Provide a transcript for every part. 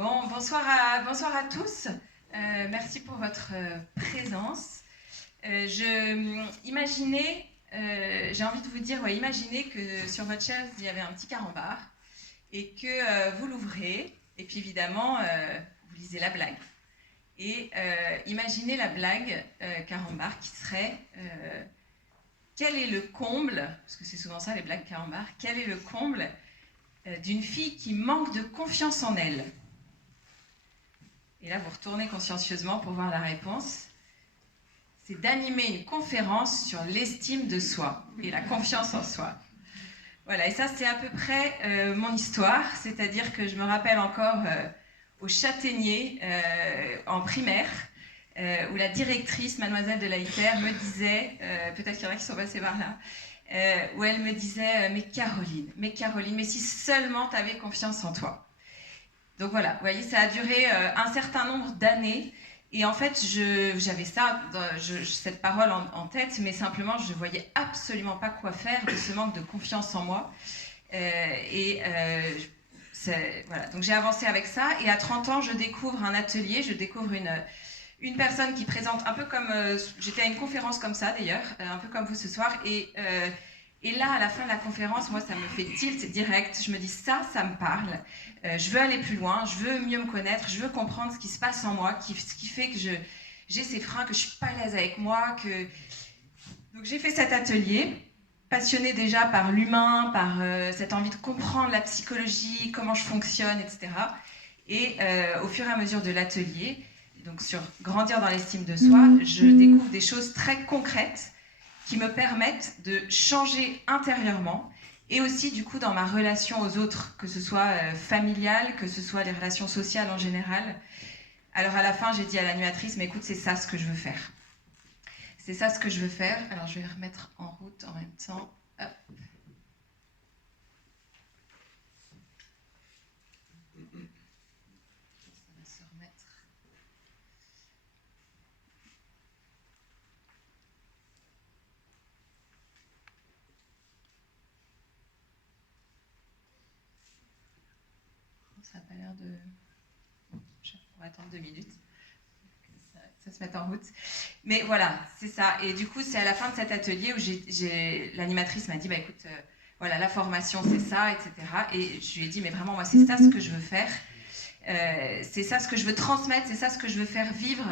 Bonsoir à tous. Merci pour votre présence. J'ai envie de vous dire, imaginez que sur votre chaise, il y avait un petit carambar et que vous l'ouvrez et puis évidemment, vous lisez la blague. Et imaginez la blague carambar qui serait quel est le comble, parce que c'est souvent ça les blagues carambar, quel est le comble d'une fille qui manque de confiance en elle? Et là, vous retournez consciencieusement pour voir la réponse. C'est d'animer une conférence sur l'estime de soi et la confiance en soi. Voilà, et ça, c'est à peu près mon histoire. C'est-à-dire que je me rappelle encore au Châtaignier, en primaire, où la directrice, mademoiselle de Laïter, me disait, peut-être qu'il y en a qui sont passés par là, où elle me disait mais Caroline, mais si seulement tu avais confiance en toi. Donc voilà, vous voyez, ça a duré un certain nombre d'années. Et en fait, j'avais cette parole en tête, mais simplement, je ne voyais absolument pas quoi faire de ce manque de confiance en moi. Voilà. Donc j'ai avancé avec ça. Et à 30 ans, je découvre un atelier, je découvre une personne qui présente un peu comme... j'étais à une conférence comme ça, d'ailleurs, un peu comme vous ce soir. Et là, à la fin de la conférence, moi, ça me fait tilt direct. Je me dis, ça me parle. Je veux aller plus loin, je veux mieux me connaître, je veux comprendre ce qui se passe en moi, ce qui fait que j'ai ces freins, que je suis pas à l'aise avec moi. Donc j'ai fait cet atelier, passionnée déjà par l'humain, par cette envie de comprendre la psychologie, comment je fonctionne, etc. Et au fur et à mesure de l'atelier, donc sur grandir dans l'estime de soi, je découvre des choses très concrètes qui me permettent de changer intérieurement et aussi du coup dans ma relation aux autres, que ce soit familiale, que ce soit les relations sociales en général. Alors à la fin, j'ai dit à l'animatrice, mais écoute, c'est ça ce que je veux faire. C'est ça ce que je veux faire. Alors je vais remettre en route en même temps. Hop. Ça va se remettre. Ça n'a pas l'air de... On va attendre 2 minutes. Ça se met en route. Mais voilà, c'est ça. Et du coup, c'est à la fin de cet atelier où l'animatrice m'a dit, bah écoute, voilà, la formation, c'est ça, etc. Et je lui ai dit, mais vraiment, moi, c'est ça ce que je veux faire. C'est ça ce que je veux transmettre, c'est ça ce que je veux faire vivre,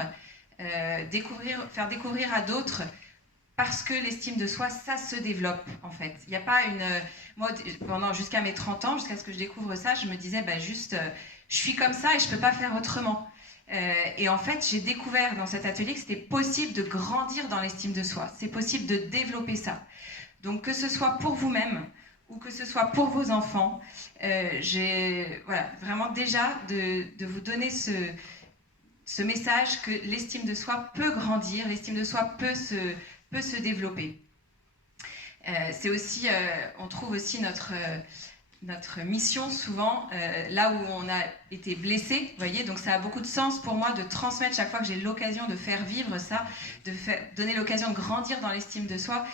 faire découvrir à d'autres. Parce que l'estime de soi, ça se développe, en fait. Il n'y a pas une... Moi, jusqu'à mes 30 ans, jusqu'à ce que je découvre ça, je me disais, je suis comme ça et je ne peux pas faire autrement. Et en fait, j'ai découvert dans cet atelier que c'était possible de grandir dans l'estime de soi. C'est possible de développer ça. Donc, que ce soit pour vous-même ou que ce soit pour vos enfants, j'ai vraiment déjà de vous donner ce message que l'estime de soi peut grandir, l'estime de soi peut se développer. C'est aussi, on trouve aussi notre mission souvent là où on a été blessé, vous voyez, donc ça a beaucoup de sens pour moi de transmettre chaque fois que j'ai l'occasion de faire vivre ça, donner l'occasion de grandir dans l'estime de soi,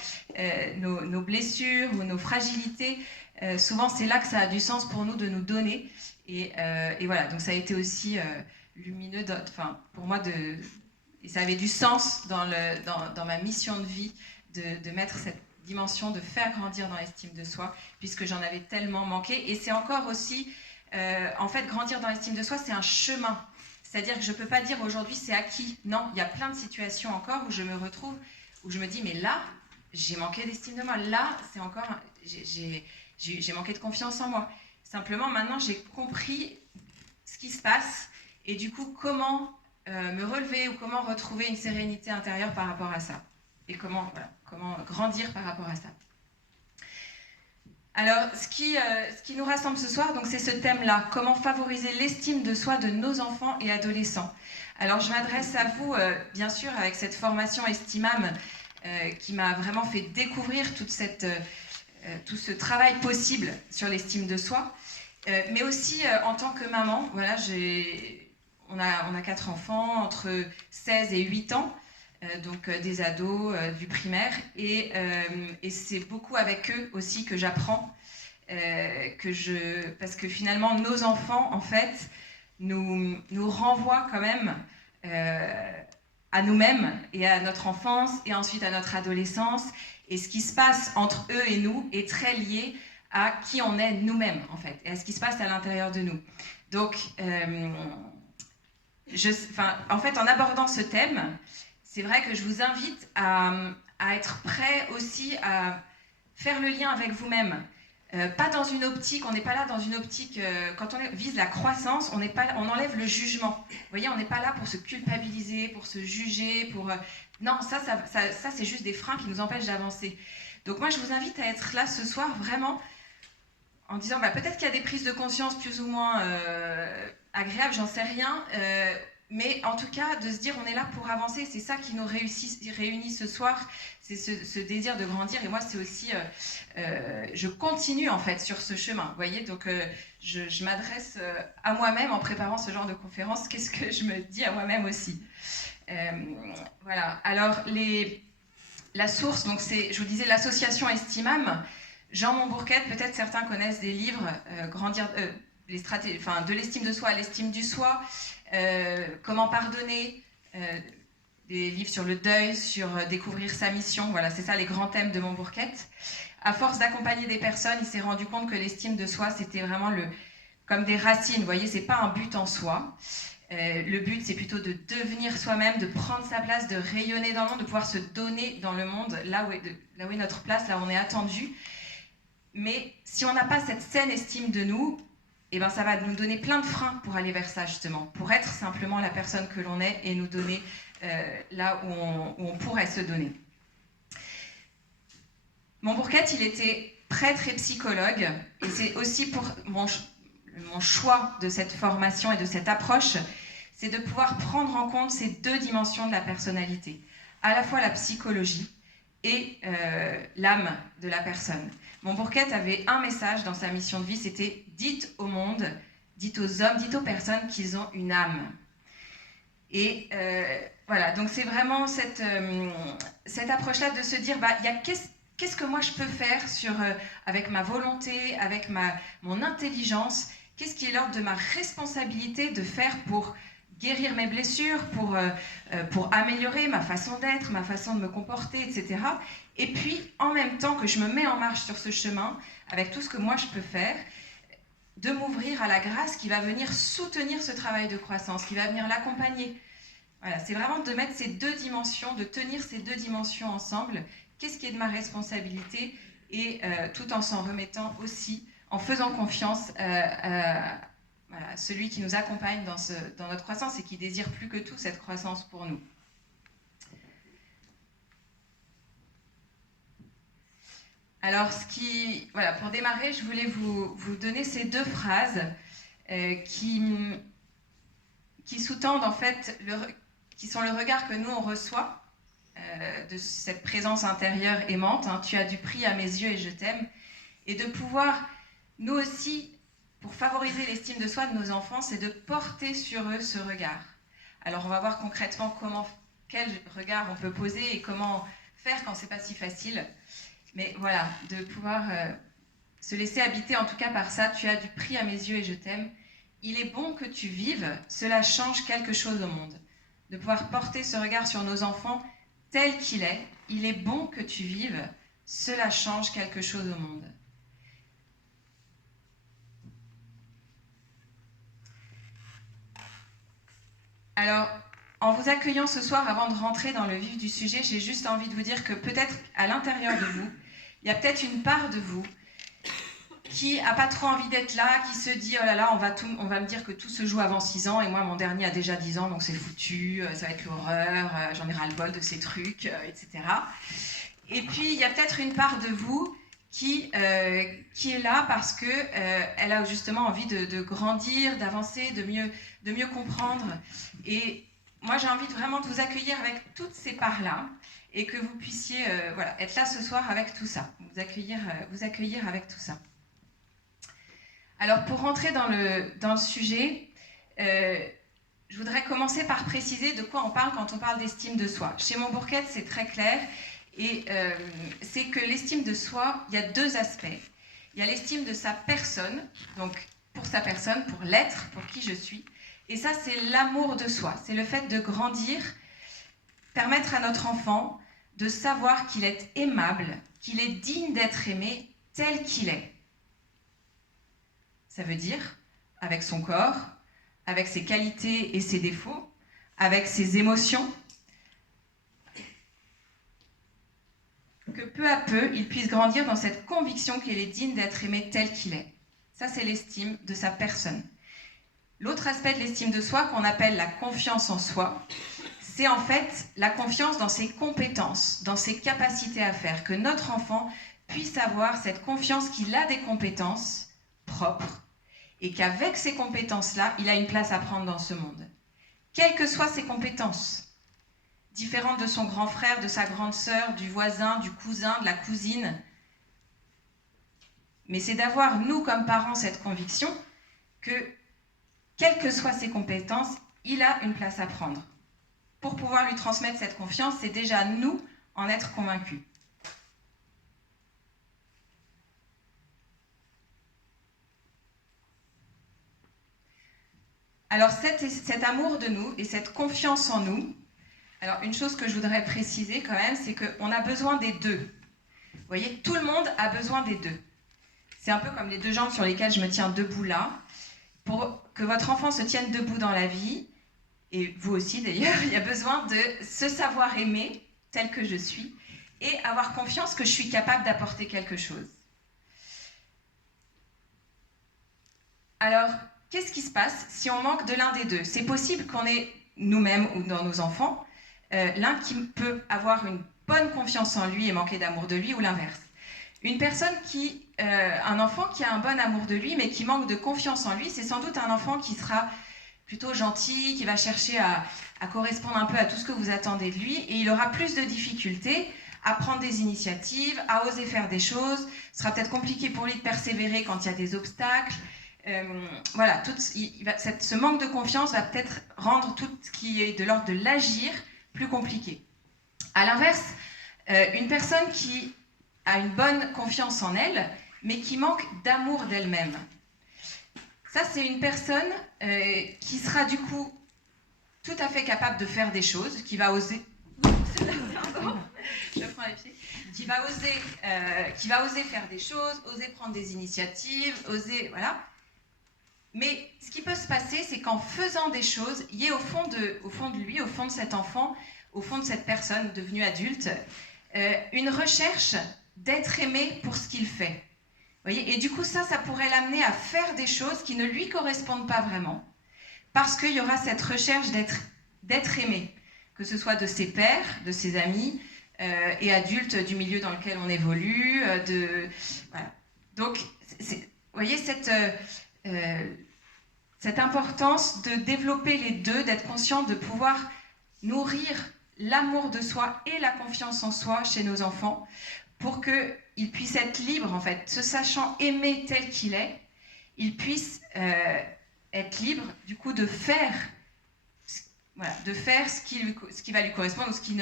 nos blessures ou nos fragilités, souvent c'est là que ça a du sens pour nous de nous donner, et voilà, donc ça a été aussi lumineux, pour moi, et ça avait du sens dans ma mission de vie de mettre cette dimension de faire grandir dans l'estime de soi, puisque j'en avais tellement manqué. Et c'est encore aussi, en fait, grandir dans l'estime de soi, c'est un chemin. C'est-à-dire que je ne peux pas dire aujourd'hui c'est acquis. Non, il y a plein de situations encore où je me retrouve, où je me dis, mais là, j'ai manqué d'estime de moi. Là, c'est encore, j'ai manqué de confiance en moi. Simplement, maintenant, j'ai compris ce qui se passe et du coup, comment me relever ou comment retrouver une sérénité intérieure par rapport à ça. Et comment grandir par rapport à ça. Alors, ce qui nous rassemble ce soir, donc, c'est ce thème-là, comment favoriser l'estime de soi de nos enfants et adolescents. Alors, je m'adresse à vous, bien sûr, avec cette formation Estimam, qui m'a vraiment fait découvrir tout ce travail possible sur l'estime de soi, mais aussi en tant que maman. Voilà, on a 4 enfants, entre 16 et 8 ans, donc des ados, du primaire, et c'est beaucoup avec eux aussi que j'apprends, parce que finalement nos enfants, en fait, nous renvoie quand même à nous-mêmes et à notre enfance et ensuite à notre adolescence. Et ce qui se passe entre eux et nous est très lié à qui on est nous-mêmes, en fait, et à ce qui se passe à l'intérieur de nous. Donc, en fait, en abordant ce thème, c'est vrai que je vous invite à être prêt aussi à faire le lien avec vous-même. Pas dans une optique, on n'est pas là dans une optique, quand on vise la croissance, on enlève le jugement. Vous voyez, on n'est pas là pour se culpabiliser, pour se juger, non, ça c'est juste des freins qui nous empêchent d'avancer. Donc moi, je vous invite à être là ce soir vraiment en disant, peut-être qu'il y a des prises de conscience plus ou moins agréables, j'en sais rien, mais en tout cas, de se dire, on est là pour avancer, c'est ça qui nous réunit ce soir, c'est ce désir de grandir. Et moi, c'est aussi, je continue en fait sur ce chemin, vous voyez, donc je m'adresse à moi-même en préparant ce genre de conférence. Qu'est-ce que je me dis à moi-même aussi? Voilà, alors la source, donc c'est, je vous disais, l'association Estimam. Jean Montbourquette, peut-être certains connaissent des livres, Grandir, de l'estime de soi à l'estime du soi, comment pardonner, des livres sur le deuil, sur découvrir sa mission. Voilà, c'est ça les grands thèmes de Montbourquette. À force d'accompagner des personnes, il s'est rendu compte que l'estime de soi, c'était vraiment comme des racines. Vous voyez, c'est pas un but en soi. Le but, c'est plutôt de devenir soi-même, de prendre sa place, de rayonner dans le monde, de pouvoir se donner dans le monde, là où est notre place, là où on est attendu. Mais si on n'a pas cette saine estime de nous, eh ben ça va nous donner plein de freins pour aller vers ça, justement, pour être simplement la personne que l'on est et nous donner là où on pourrait se donner. Montbourquette, il était prêtre et psychologue, et c'est aussi pour mon choix de cette formation et de cette approche, c'est de pouvoir prendre en compte ces deux dimensions de la personnalité, à la fois la psychologie et l'âme de la personne. Montbourquette avait un message dans sa mission de vie, c'était « dites au monde, dites aux hommes, dites aux personnes qu'ils ont une âme ». Et voilà, donc c'est vraiment cette approche-là de se dire, qu'est-ce que moi je peux faire avec ma volonté, avec mon intelligence, qu'est-ce qui est l'ordre de ma responsabilité de faire pour guérir mes blessures, pour améliorer ma façon d'être, ma façon de me comporter, etc. Et puis, en même temps que je me mets en marche sur ce chemin, avec tout ce que moi je peux faire, de m'ouvrir à la grâce qui va venir soutenir ce travail de croissance, qui va venir l'accompagner. Voilà, c'est vraiment de mettre ces deux dimensions, de tenir ces deux dimensions ensemble. Qu'est-ce qui est de ma responsabilité, et tout en s'en remettant aussi, en faisant confiance à celui qui nous accompagne dans notre croissance et qui désire plus que tout cette croissance pour nous. Alors, pour démarrer, je voulais vous donner ces deux phrases qui sous-tendent en fait, qui sont le regard que nous on reçoit de cette présence intérieure aimante. Hein, tu as du prix à mes yeux et je t'aime. Et de pouvoir, nous aussi, pour favoriser l'estime de soi de nos enfants, c'est de porter sur eux ce regard. Alors, on va voir concrètement quel regard on peut poser et comment faire quand c'est pas si facile. Mais voilà, de pouvoir se laisser habiter en tout cas par ça. Tu as du prix à mes yeux et je t'aime. Il est bon que tu vives, cela change quelque chose au monde. De pouvoir porter ce regard sur nos enfants tel qu'il est. Il est bon que tu vives, cela change quelque chose au monde. Alors, en vous accueillant ce soir, avant de rentrer dans le vif du sujet, j'ai juste envie de vous dire que peut-être à l'intérieur de vous, il y a peut-être une part de vous qui n'a pas trop envie d'être là, qui se dit « oh là là, on va me dire que tout se joue avant 6 ans, et moi, mon dernier a déjà 10 ans, donc c'est foutu, ça va être l'horreur, j'en ai ras-le-bol de ces trucs, etc. » Et puis, il y a peut-être une part de vous qui est là parce qu'elle a justement envie de grandir, d'avancer, de mieux comprendre. Et moi, j'ai envie vraiment de vous accueillir avec toutes ces parts-là et que vous puissiez être là ce soir avec tout ça, vous accueillir avec tout ça. Alors, pour rentrer dans le sujet, je voudrais commencer par préciser de quoi on parle quand on parle d'estime de soi. Chez Montbourquette, c'est très clair, et c'est que l'estime de soi, il y a deux aspects. Il y a l'estime de sa personne, donc pour sa personne, pour l'être, pour qui je suis, Et ça, c'est l'amour de soi. C'est le fait de grandir, permettre à notre enfant de savoir qu'il est aimable, qu'il est digne d'être aimé tel qu'il est. Ça veut dire avec son corps, avec ses qualités et ses défauts, avec ses émotions, que peu à peu, il puisse grandir dans cette conviction qu'il est digne d'être aimé tel qu'il est. Ça, c'est l'estime de sa personne. L'autre aspect de l'estime de soi, qu'on appelle la confiance en soi, c'est en fait la confiance dans ses compétences, dans ses capacités à faire, que notre enfant puisse avoir cette confiance qu'il a des compétences propres et qu'avec ces compétences-là, il a une place à prendre dans ce monde. Quelles que soient ses compétences, différentes de son grand frère, de sa grande sœur, du voisin, du cousin, de la cousine. Mais c'est d'avoir, nous, comme parents, cette conviction que, quelles que soient ses compétences, il a une place à prendre. Pour pouvoir lui transmettre cette confiance, c'est déjà nous en être convaincus. Alors cet amour de nous et cette confiance en nous, alors une chose que je voudrais préciser quand même, c'est qu'on a besoin des deux. Vous voyez, tout le monde a besoin des deux. C'est un peu comme les deux jambes sur lesquelles je me tiens debout là. Pour que votre enfant se tienne debout dans la vie, et vous aussi d'ailleurs, il y a besoin de se savoir aimer tel que je suis et avoir confiance que je suis capable d'apporter quelque chose. Alors, qu'est-ce qui se passe si on manque de l'un des deux? C'est possible qu'on ait nous-mêmes ou dans nos enfants, l'un qui peut avoir une bonne confiance en lui et manquer d'amour de lui, ou l'inverse. Une personne un enfant qui a un bon amour de lui mais qui manque de confiance en lui, c'est sans doute un enfant qui sera plutôt gentil, qui va chercher à correspondre un peu à tout ce que vous attendez de lui, et il aura plus de difficultés à prendre des initiatives, à oser faire des choses. Ce sera peut-être compliqué pour lui de persévérer quand il y a des obstacles. Voilà, ce manque de confiance va peut-être rendre tout ce qui est de l'ordre de l'agir plus compliqué. À l'inverse, une personne qui a une bonne confiance en elle, mais qui manque d'amour d'elle-même. Ça, c'est une personne qui sera du coup tout à fait capable de faire des choses, qui va oser... Pardon, je prends les pieds. Qui va oser faire des choses, oser prendre des initiatives, oser... Voilà. Mais ce qui peut se passer, c'est qu'en faisant des choses, il y ait au fond de lui, au fond de cet enfant, au fond de cette personne devenue adulte, une recherche d'être aimé pour ce qu'il fait. Vous voyez, et du coup, ça pourrait l'amener à faire des choses qui ne lui correspondent pas vraiment, parce qu'il y aura cette recherche d'être aimé, que ce soit de ses pairs, de ses amis, et adultes du milieu dans lequel on évolue. Voilà. Donc, vous voyez, cette importance de développer les deux, d'être conscient de pouvoir nourrir l'amour de soi et la confiance en soi chez nos enfants, pour qu'il puisse être libre, en fait, se sachant aimé tel qu'il est, il puisse être libre, du coup, de faire ce qui va lui correspondre, ou ce qui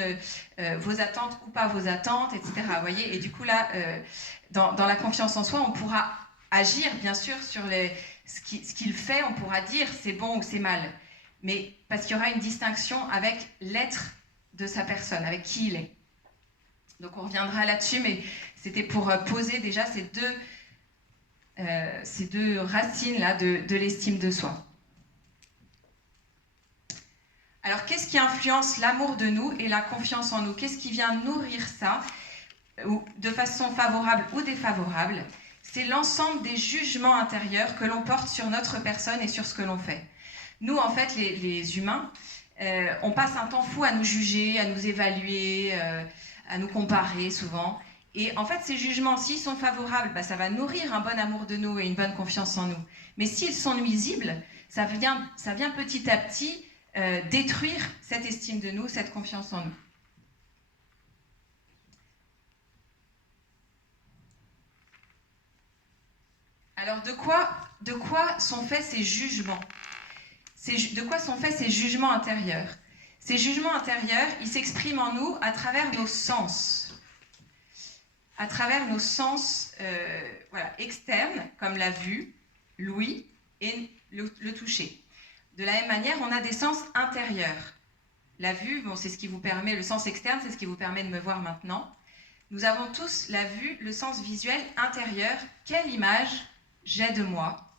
vos attentes ou pas vos attentes, etc. Vous voyez, et du coup, là, dans la confiance en soi, on pourra agir, bien sûr, sur ce qu'il fait, on pourra dire c'est bon ou c'est mal, mais parce qu'il y aura une distinction avec l'être de sa personne, avec qui il est. Donc on reviendra là-dessus, mais c'était pour poser déjà ces deux racines-là de l'estime de soi. Alors qu'est-ce qui influence l'amour de nous et la confiance en nous? Qu'est-ce qui vient nourrir ça, de façon favorable ou défavorable? C'est l'ensemble des jugements intérieurs que l'on porte sur notre personne et sur ce que l'on fait. Nous, en fait, les humains, on passe un temps fou à nous juger, à nous évaluer, à nous comparer souvent. Et en fait, ces jugements, s'ils sont favorables, ça va nourrir un bon amour de nous et une bonne confiance en nous. Mais s'ils sont nuisibles, ça vient petit à petit détruire cette estime de nous, cette confiance en nous. Alors, de quoi sont faits ces jugements? De quoi sont faits ces jugements intérieurs? Ces jugements intérieurs, ils s'expriment en nous à travers nos sens. À travers nos sens externes, comme la vue, l'ouïe et le toucher. De la même manière, on a des sens intérieurs. La vue, bon, c'est ce qui vous permet, le sens externe, c'est ce qui vous permet de me voir maintenant. Nous avons tous la vue, le sens visuel intérieur. Quelle image j'ai de moi?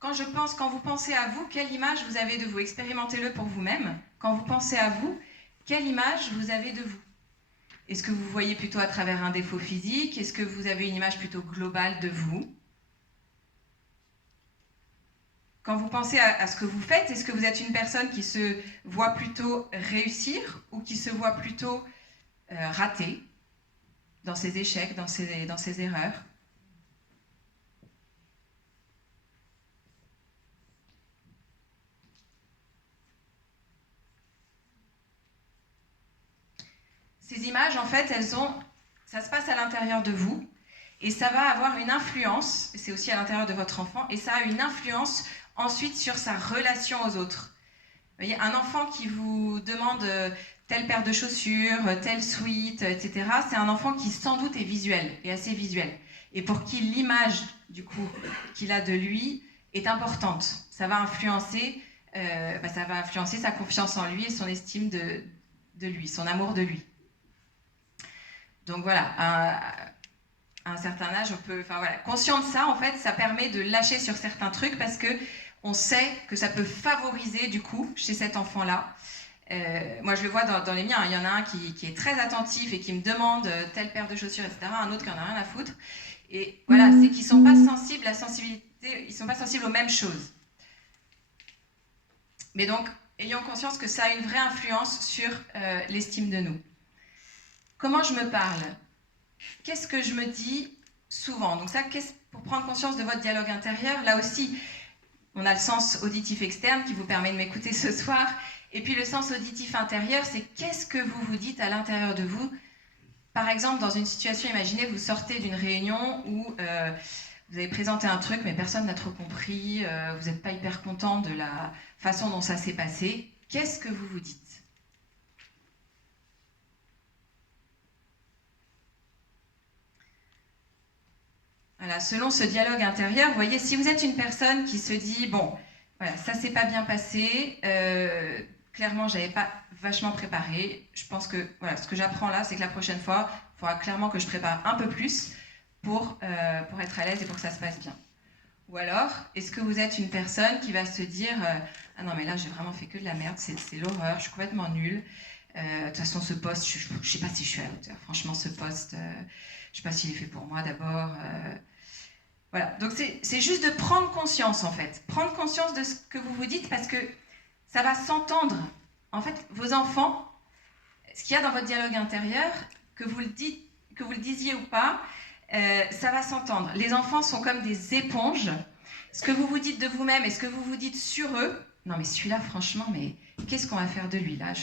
Quand vous pensez à vous, quelle image vous avez de vous? Expérimentez-le pour vous-même. Quand vous pensez à vous, quelle image vous avez de vous? Est-ce que vous voyez plutôt à travers un défaut physique? Est-ce que vous avez une image plutôt globale de vous? Quand vous pensez à ce que vous faites, est-ce que vous êtes une personne qui se voit plutôt réussir ou qui se voit plutôt rater dans ses échecs, dans ses erreurs? Ces images, en fait, ça se passe à l'intérieur de vous et ça va avoir une influence, c'est aussi à l'intérieur de votre enfant, et ça a une influence ensuite sur sa relation aux autres. Vous voyez, un enfant qui vous demande telle paire de chaussures, telle suite, etc., c'est un enfant qui sans doute est visuel, et assez visuel. Et pour qui l'image, du coup, qu'il a de lui est importante. Ça va influencer sa confiance en lui et son estime de lui, son amour de lui. Donc voilà, à un certain âge, conscient de ça, en fait, ça permet de lâcher sur certains trucs parce que on sait que ça peut favoriser, du coup, chez cet enfant-là. Moi, je le vois dans les miens. Il y en a un qui est très attentif et qui me demande telle paire de chaussures, etc. Un autre qui en a rien à foutre. Et voilà, c'est qu'ils sont pas sensibles à la sensibilité, ils sont pas sensibles aux mêmes choses. Mais donc, ayons conscience que ça a une vraie influence sur l'estime de nous. Comment je me parle? Qu'est-ce que je me dis souvent? Donc ça, pour prendre conscience de votre dialogue intérieur, là aussi, on a le sens auditif externe qui vous permet de m'écouter ce soir. Et puis le sens auditif intérieur, c'est qu'est-ce que vous vous dites à l'intérieur de vous? Par exemple, dans une situation, imaginez, vous sortez d'une réunion où vous avez présenté un truc, mais personne n'a trop compris, vous n'êtes pas hyper content de la façon dont ça s'est passé. Qu'est-ce que vous vous dites? Voilà, selon ce dialogue intérieur, vous voyez, si vous êtes une personne qui se dit, bon, voilà, ça s'est pas bien passé, clairement, j'avais pas vachement préparé, je pense que, voilà, ce que j'apprends là, c'est que la prochaine fois, il faudra clairement que je prépare un peu plus pour être à l'aise et pour que ça se passe bien. Ou alors, est-ce que vous êtes une personne qui va se dire, ah non, mais là, j'ai vraiment fait que de la merde, c'est l'horreur, je suis complètement nulle, de toute façon, ce poste, je ne sais pas si je suis à la hauteur, franchement, ce poste, je ne sais pas s'il est fait pour moi d'abord. Voilà, donc c'est juste de prendre conscience en fait. Prendre conscience de ce que vous vous dites parce que ça va s'entendre. En fait, vos enfants, ce qu'il y a dans votre dialogue intérieur, que vous le disiez ou pas, ça va s'entendre. Les enfants sont comme des éponges. Ce que vous vous dites de vous-même et ce que vous vous dites sur eux, non mais celui-là franchement, mais qu'est-ce qu'on va faire de lui là?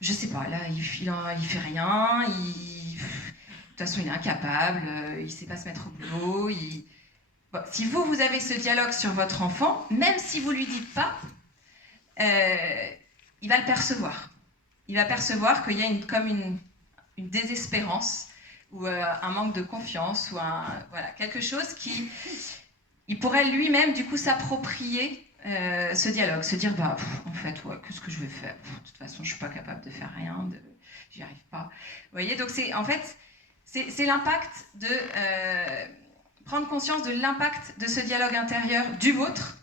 Je sais pas, là il fait rien, de toute façon, il est incapable, il ne sait pas se mettre au boulot. Bon, si vous avez ce dialogue sur votre enfant, même si vous ne lui dites pas, il va le percevoir. Il va percevoir qu'il y a une désespérance ou un manque de confiance ou quelque chose qui... Il pourrait lui-même, du coup, s'approprier ce dialogue, se dire, en fait, ouais, qu'est-ce que je vais faire? De toute façon, je ne suis pas capable de faire rien, j'y arrive pas. Vous voyez, donc c'est l'impact de prendre conscience de l'impact de ce dialogue intérieur du vôtre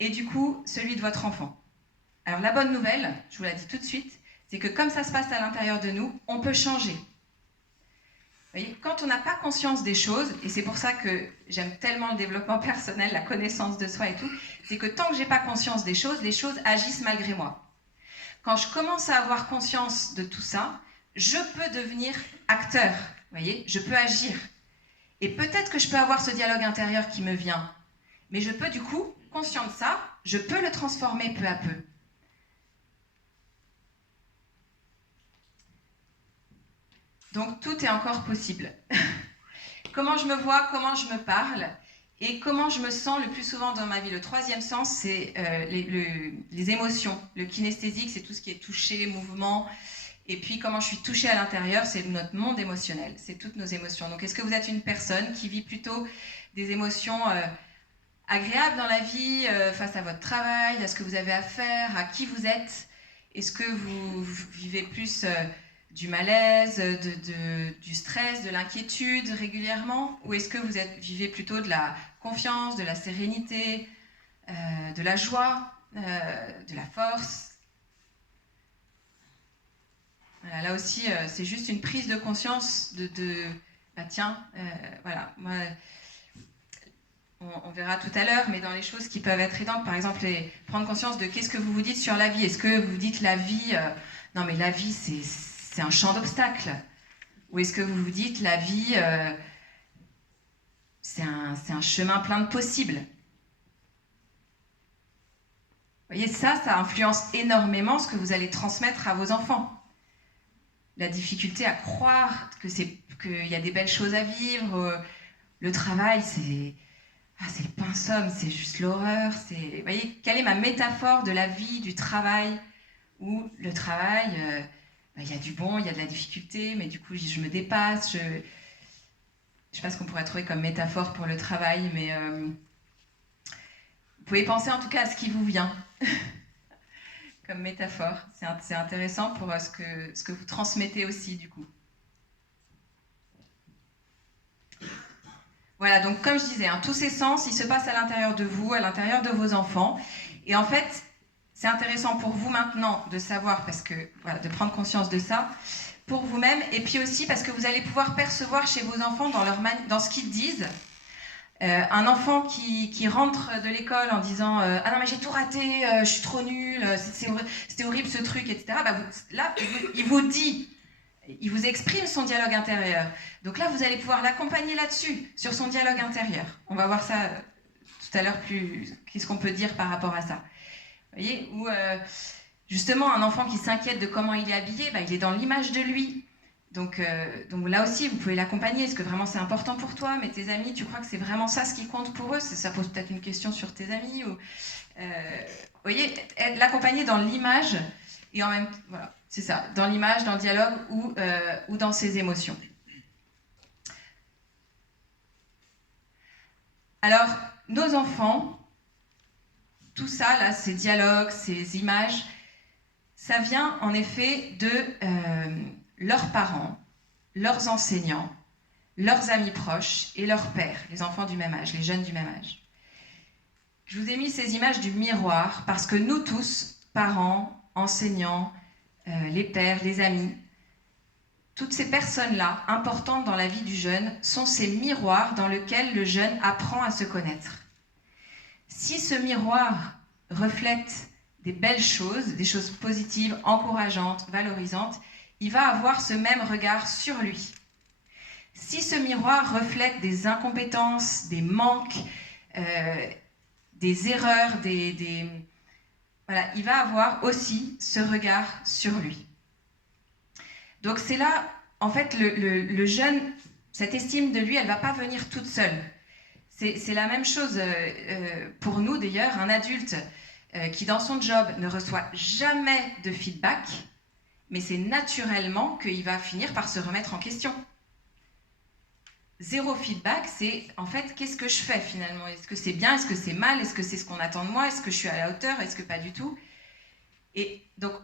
et du coup celui de votre enfant. Alors la bonne nouvelle, je vous la dis tout de suite, c'est que comme ça se passe à l'intérieur de nous, on peut changer. Vous voyez, quand on n'a pas conscience des choses, et c'est pour ça que j'aime tellement le développement personnel, la connaissance de soi et tout, c'est que tant que je n'ai pas conscience des choses, les choses agissent malgré moi. Quand je commence à avoir conscience de tout ça, je peux devenir acteur, vous voyez, je peux agir. Et peut-être que je peux avoir ce dialogue intérieur qui me vient, mais je peux du coup, conscient de ça, je peux le transformer peu à peu. Donc tout est encore possible. Comment je me vois, comment je me parle et comment je me sens le plus souvent dans ma vie. Le troisième sens, c'est les émotions. Le kinesthésique, c'est tout ce qui est touché, mouvement. Et puis, comment je suis touchée à l'intérieur, c'est notre monde émotionnel, c'est toutes nos émotions. Donc, est-ce que vous êtes une personne qui vit plutôt des émotions agréable dans la vie, face à votre travail, à ce que vous avez à faire, à qui vous êtes? Est-ce que vous vivez plus du malaise, du stress, de l'inquiétude régulièrement? Ou est-ce que vous vivez plutôt de la confiance, de la sérénité, de la joie, de la force? Voilà, là aussi, c'est juste une prise de conscience bah tiens, voilà, moi, on verra tout à l'heure, mais dans les choses qui peuvent être aidantes, par exemple, prendre conscience de qu'est-ce que vous vous dites sur la vie. Est-ce que vous dites la vie, non mais la vie c'est un champ d'obstacles? Ou est-ce que vous vous dites la vie, c'est un chemin plein de possibles? Vous voyez, ça influence énormément ce que vous allez transmettre à vos enfants. La difficulté à croire qu'il y a des belles choses à vivre, le travail, c'est le pain somme, c'est juste l'horreur. Vous voyez, quelle est ma métaphore de la vie, du travail, où le travail, il y a du bon, il y a de la difficulté, mais du coup, je me dépasse. Je ne sais pas ce qu'on pourrait trouver comme métaphore pour le travail, mais vous pouvez penser en tout cas à ce qui vous vient comme métaphore. C'est intéressant pour ce que vous transmettez aussi, du coup. Voilà, donc comme je disais, tous ces sens, ils se passent à l'intérieur de vous, à l'intérieur de vos enfants. Et en fait, c'est intéressant pour vous maintenant de savoir, parce que voilà, de prendre conscience de ça, pour vous-même, et puis aussi parce que vous allez pouvoir percevoir chez vos enfants dans ce qu'ils disent. Un enfant qui rentre de l'école en disant ah non mais j'ai tout raté, je suis trop nul, c'était horrible ce truc, etc. Bah là, il vous dit, il vous exprime son dialogue intérieur. Donc là, vous allez pouvoir l'accompagner là-dessus, sur son dialogue intérieur. On va voir ça tout à l'heure qu'est-ce qu'on peut dire par rapport à ça. Vous voyez, ou justement un enfant qui s'inquiète de comment il est habillé, bah, il est dans l'image de lui. Donc là aussi, vous pouvez l'accompagner. Est-ce que vraiment c'est important pour toi? Mais tes amis, tu crois que c'est vraiment ça ce qui compte pour eux? Ça pose peut-être une question sur tes amis. Vous voyez, l'accompagner dans l'image et en même temps, voilà, c'est ça, dans l'image, dans le dialogue ou dans ses émotions. Alors, nos enfants, tout ça, là, ces dialogues, ces images, ça vient en effet de leurs parents, leurs enseignants, leurs amis proches et leurs pères, les enfants du même âge, les jeunes du même âge. Je vous ai mis ces images du miroir parce que nous tous, parents, enseignants, les pères, les amis, toutes ces personnes-là, importantes dans la vie du jeune, sont ces miroirs dans lesquels le jeune apprend à se connaître. Si ce miroir reflète des belles choses, des choses positives, encourageantes, valorisantes, il va avoir ce même regard sur lui. Si ce miroir reflète des incompétences, des manques, des erreurs, voilà, il va avoir aussi ce regard sur lui. Donc c'est là, en fait, le jeune, cette estime de lui, elle ne va pas venir toute seule. C'est la même chose pour nous d'ailleurs, un adulte qui dans son job ne reçoit jamais de feedback, mais c'est naturellement qu'il va finir par se remettre en question. Zéro feedback, c'est en fait qu'est-ce que je fais finalement? Est-ce que c'est bien? Est-ce que c'est mal? Est-ce que c'est ce qu'on attend de moi? Est-ce que je suis à la hauteur? Est-ce que pas du tout? Et donc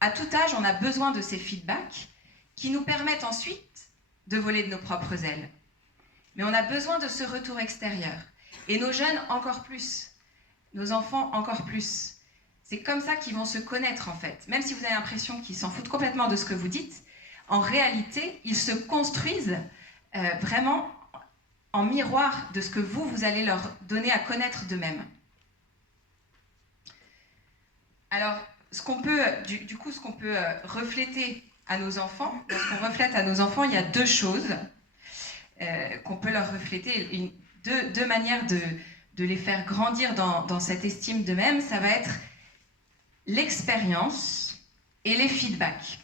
à tout âge, on a besoin de ces feedbacks qui nous permettent ensuite de voler de nos propres ailes. Mais on a besoin de ce retour extérieur. Et nos jeunes encore plus, nos enfants encore plus. C'est comme ça qu'ils vont se connaître en fait. Même si vous avez l'impression qu'ils s'en foutent complètement de ce que vous dites, en réalité, ils se construisent vraiment en miroir de ce que vous allez leur donner à connaître d'eux-mêmes. Alors, ce qu'on peut refléter à nos enfants, lorsqu'on reflète à nos enfants, il y a deux choses qu'on peut leur refléter, deux manières de les faire grandir dans cette estime d'eux-mêmes. Ça va être l'expérience et les feedbacks.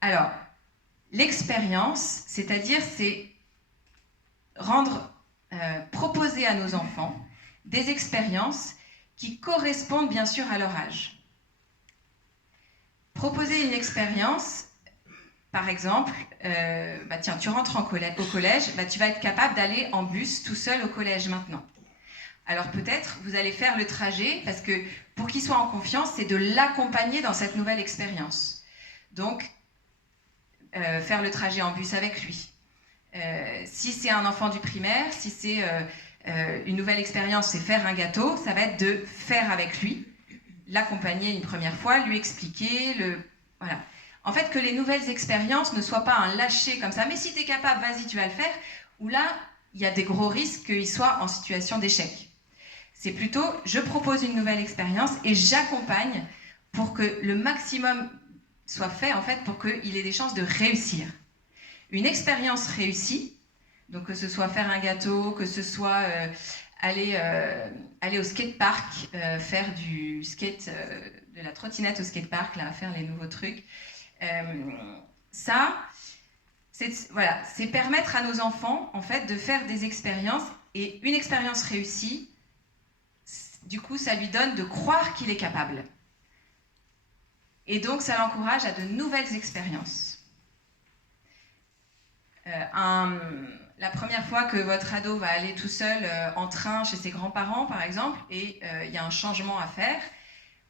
Alors, l'expérience, c'est-à-dire c'est proposer à nos enfants des expériences qui correspondent bien sûr à leur âge. Proposer une expérience, par exemple, tiens, tu rentres au collège, tu vas être capable d'aller en bus tout seul au collège maintenant. Alors peut-être vous allez faire le trajet, parce que pour qu'il soit en confiance, c'est de l'accompagner dans cette nouvelle expérience. Donc, faire le trajet en bus avec lui. Si c'est un enfant du primaire, si c'est une nouvelle expérience, c'est faire un gâteau, ça va être de faire avec lui, l'accompagner une première fois, lui expliquer, voilà. En fait, que les nouvelles expériences ne soient pas un lâcher comme ça, mais si tu es capable, vas-y, tu vas le faire, ou là, il y a des gros risques qu'il soit en situation d'échec. C'est plutôt, je propose une nouvelle expérience et j'accompagne pour que le maximum soit fait, en fait, pour qu'il ait des chances de réussir. Une expérience réussie, donc que ce soit faire un gâteau, que ce soit aller au skatepark, faire du skate, de la trottinette au skatepark, là, faire les nouveaux trucs. Ça, c'est permettre à nos enfants, en fait, de faire des expériences, et une expérience réussie, du coup, ça lui donne de croire qu'il est capable. Et donc, ça l'encourage à de nouvelles expériences. La première fois que votre ado va aller tout seul en train chez ses grands-parents, par exemple, et il y a un changement à faire,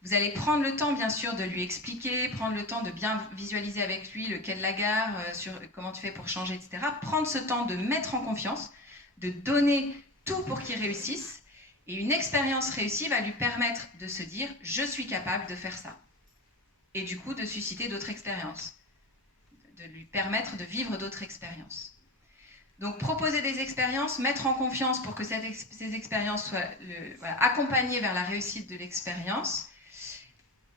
vous allez prendre le temps, bien sûr, de lui expliquer, prendre le temps de bien visualiser avec lui le quai de la gare, sur comment tu fais pour changer, etc. Prendre ce temps de mettre en confiance, de donner tout pour qu'il réussisse. Et une expérience réussie va lui permettre de se dire « je suis capable de faire ça ». Et du coup, de susciter d'autres expériences, de lui permettre de vivre d'autres expériences. Donc, proposer des expériences, mettre en confiance pour que ces expériences soient accompagnées vers la réussite de l'expérience.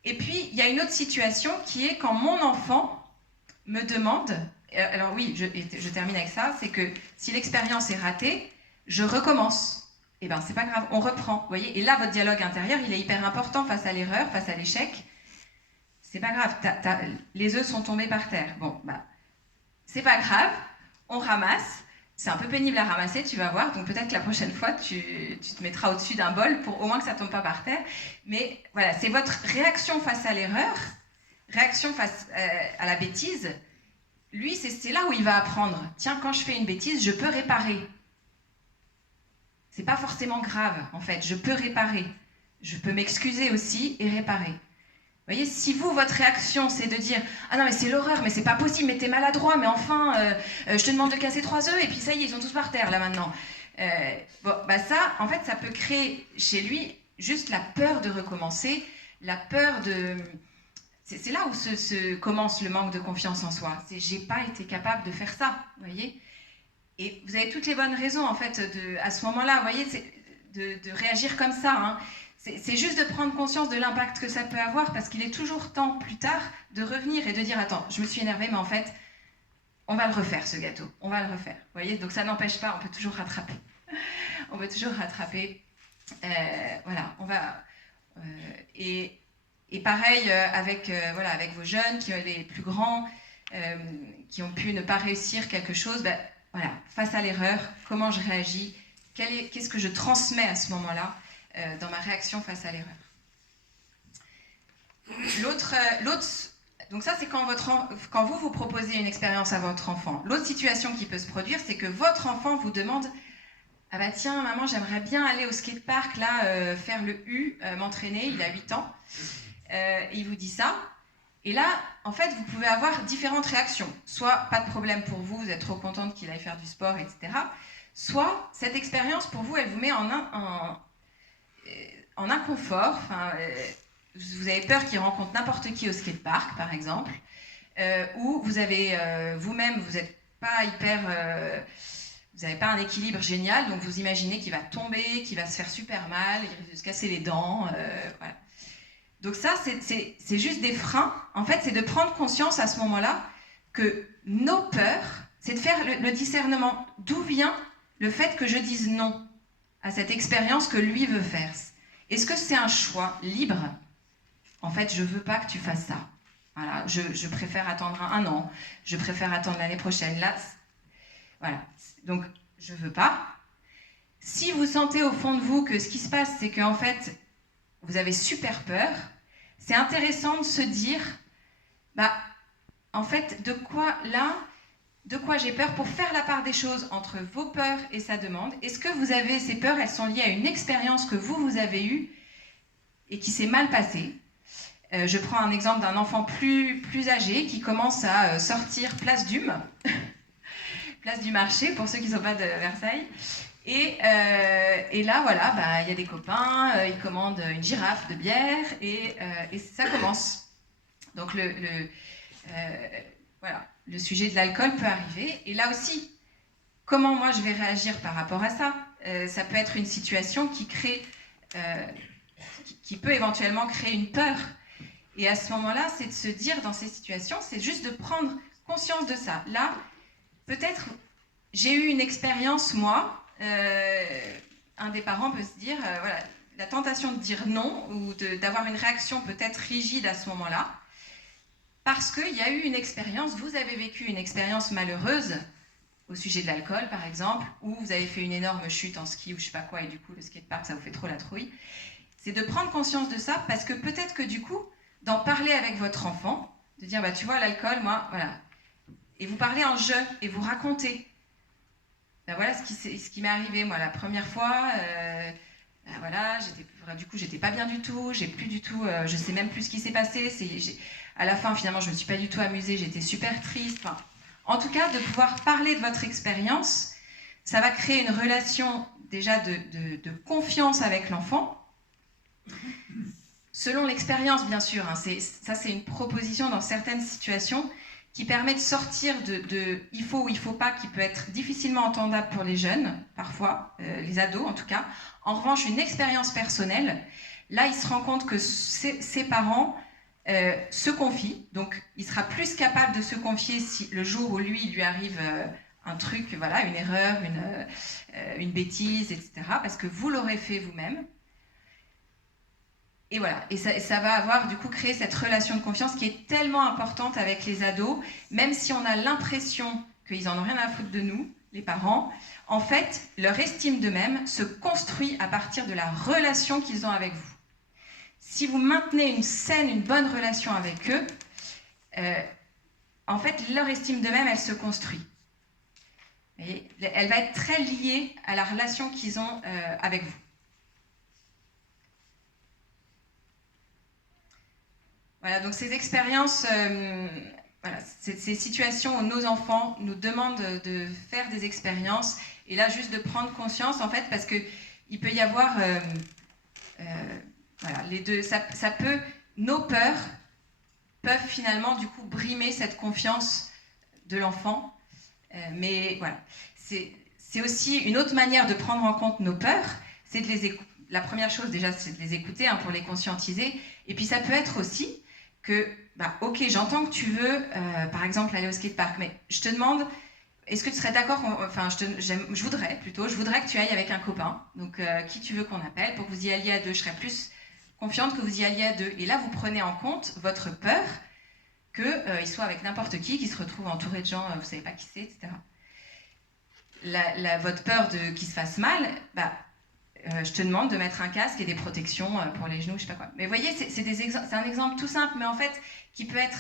Et puis, il y a une autre situation qui est quand mon enfant me demande, alors oui, je termine avec ça, c'est que si l'expérience est ratée, je recommence. Eh bien, c'est pas grave, on reprend, vous voyez. Et là, votre dialogue intérieur, il est hyper important face à l'erreur, face à l'échec. C'est pas grave, les œufs sont tombés par terre. Bon, bah, c'est pas grave, on ramasse. C'est un peu pénible à ramasser, tu vas voir. Donc peut-être que la prochaine fois, tu te mettras au-dessus d'un bol pour au moins que ça ne tombe pas par terre. Mais voilà, c'est votre réaction face à l'erreur, réaction face à la bêtise. Lui, c'est là où il va apprendre. Tiens, quand je fais une bêtise, je peux réparer. C'est pas forcément grave, en fait. Je peux réparer. Je peux m'excuser aussi et réparer. Vous voyez, si vous, votre réaction, c'est de dire « Ah non, mais c'est l'horreur, mais c'est pas possible, mais t'es maladroit, mais enfin, je te demande de casser 3 œufs, et puis ça y est, ils sont tous par terre, là, maintenant. » Bon, bah ça, en fait, ça peut créer chez lui juste la peur de recommencer, la peur de... C'est là où commence le manque de confiance en soi. C'est « j'ai pas été capable de faire ça », vous voyez. Et vous avez toutes les bonnes raisons, en fait, à ce moment-là, vous voyez, de réagir comme ça, hein. C'est juste de prendre conscience de l'impact que ça peut avoir, parce qu'il est toujours temps, plus tard, de revenir et de dire « Attends, je me suis énervée, mais en fait, on va le refaire, ce gâteau. On va le refaire. » Vous voyez, donc ça n'empêche pas, on peut toujours rattraper. On peut toujours rattraper. Voilà, on va... et pareil, avec vos jeunes, les plus grands, qui ont pu ne pas réussir quelque chose, ben, voilà, face à l'erreur, comment je réagis, qu'est-ce que je transmets à ce moment-là dans ma réaction face à l'erreur. Donc ça, c'est quand vous proposez une expérience à votre enfant. L'autre situation qui peut se produire, c'est que votre enfant vous demande « Ah bah tiens, maman, j'aimerais bien aller au skatepark, là, faire le U, m'entraîner, il a 8 ans. » Il vous dit ça. Et là, en fait, vous pouvez avoir différentes réactions. Soit pas de problème pour vous, vous êtes trop contente qu'il aille faire du sport, etc. Soit cette expérience, pour vous, elle vous met en inconfort, vous avez peur qu'il rencontre n'importe qui au skatepark, par exemple, ou vous avez vous-même, vous n'êtes pas hyper... vous n'avez pas un équilibre génial, donc vous imaginez qu'il va tomber, qu'il va se faire super mal, il risque de se casser les dents, voilà. Donc ça, c'est juste des freins. En fait, c'est de prendre conscience à ce moment-là que nos peurs, c'est de faire le discernement. D'où vient le fait que je dise non à cette expérience que lui veut faire? Est-ce que c'est un choix libre? En fait, je ne veux pas que tu fasses ça. Voilà, je préfère attendre un an. Je préfère attendre l'année prochaine. Là, voilà. Donc, je ne veux pas. Si vous sentez au fond de vous que ce qui se passe, c'est qu'en fait, vous avez super peur, c'est intéressant de se dire, bah, en fait, de quoi là, de quoi j'ai peur pour faire la part des choses entre vos peurs et sa demande. Est-ce que vous avez ces peurs, elles sont liées à une expérience que vous avez eue et qui s'est mal passée. Je prends un exemple d'un enfant plus âgé qui commence à sortir place d'Hume, place du marché, pour ceux qui ne sont pas de Versailles. Et là, voilà, bah, y a des copains, ils commandent une girafe de bière et ça commence. Donc, voilà, le sujet de l'alcool peut arriver. Et là aussi, comment moi je vais réagir par rapport à ça? Ça peut être une situation qui crée, qui peut éventuellement créer une peur. Et à ce moment-là, c'est de se dire dans ces situations, c'est juste de prendre conscience de ça. Là, peut-être, j'ai eu une expérience, moi, un des parents peut se dire, voilà, la tentation de dire non ou d'avoir une réaction peut-être rigide à ce moment-là, parce qu'il y a eu une expérience, vous avez vécu une expérience malheureuse au sujet de l'alcool, par exemple, ou vous avez fait une énorme chute en ski ou je sais pas quoi, et du coup, le skatepark, ça vous fait trop la trouille. C'est de prendre conscience de ça, parce que peut-être que du coup, d'en parler avec votre enfant, de dire, bah, tu vois, l'alcool, moi, voilà. Et vous parlez en jeu, et vous racontez. Ben voilà ce qui m'est arrivé, moi, la première fois. Ben voilà, du coup, j'étais pas bien du tout, j'ai plus du tout, je sais même plus ce qui s'est passé. À la fin, finalement, je me suis pas du tout amusée, j'étais super triste. Enfin, en tout cas, de pouvoir parler de votre expérience, ça va créer une relation déjà de confiance avec l'enfant. Selon l'expérience, bien sûr, hein, ça c'est une proposition dans certaines situations qui permet de sortir de il faut ou il faut pas, qui peut être difficilement entendable pour les jeunes, parfois, les ados en tout cas. En revanche, une expérience personnelle, là il se rend compte que ses parents se confient, donc il sera plus capable de se confier si le jour où il lui arrive un truc, voilà, une erreur, une bêtise, etc., parce que vous l'aurez fait vous-même. Et voilà, et ça va avoir du coup créé cette relation de confiance qui est tellement importante avec les ados, même si on a l'impression qu'ils en ont rien à foutre de nous, les parents, en fait, leur estime d'eux-mêmes se construit à partir de la relation qu'ils ont avec vous. Si vous maintenez une bonne relation avec eux, en fait, leur estime d'eux-mêmes, elle se construit. Et elle va être très liée à la relation qu'ils ont avec vous. Voilà, donc ces expériences, voilà, ces situations où nos enfants nous demandent de faire des expériences, et là juste de prendre conscience en fait, parce qu'il peut y avoir, voilà, les deux, ça peut, nos peurs peuvent finalement du coup brimer cette confiance de l'enfant, mais voilà, c'est aussi une autre manière de prendre en compte nos peurs, c'est de les écouter. La première chose déjà, c'est de les écouter hein, pour les conscientiser, et puis ça peut être aussi que, bah, ok, j'entends que tu veux, par exemple, aller au skatepark, mais je te demande, est-ce que tu serais d'accord, je voudrais que tu ailles avec un copain, donc qui tu veux qu'on appelle, pour que vous y alliez à deux, je serais plus confiante que vous y alliez à deux. Et là, vous prenez en compte votre peur qu'il soit avec n'importe qui se retrouve entouré de gens, vous ne savez pas qui c'est, etc. Votre peur qu'il se fasse mal, bah, je te demande de mettre un casque et des protections pour les genoux, je sais pas quoi. Mais vous voyez, c'est un exemple tout simple, mais en fait, qui peut être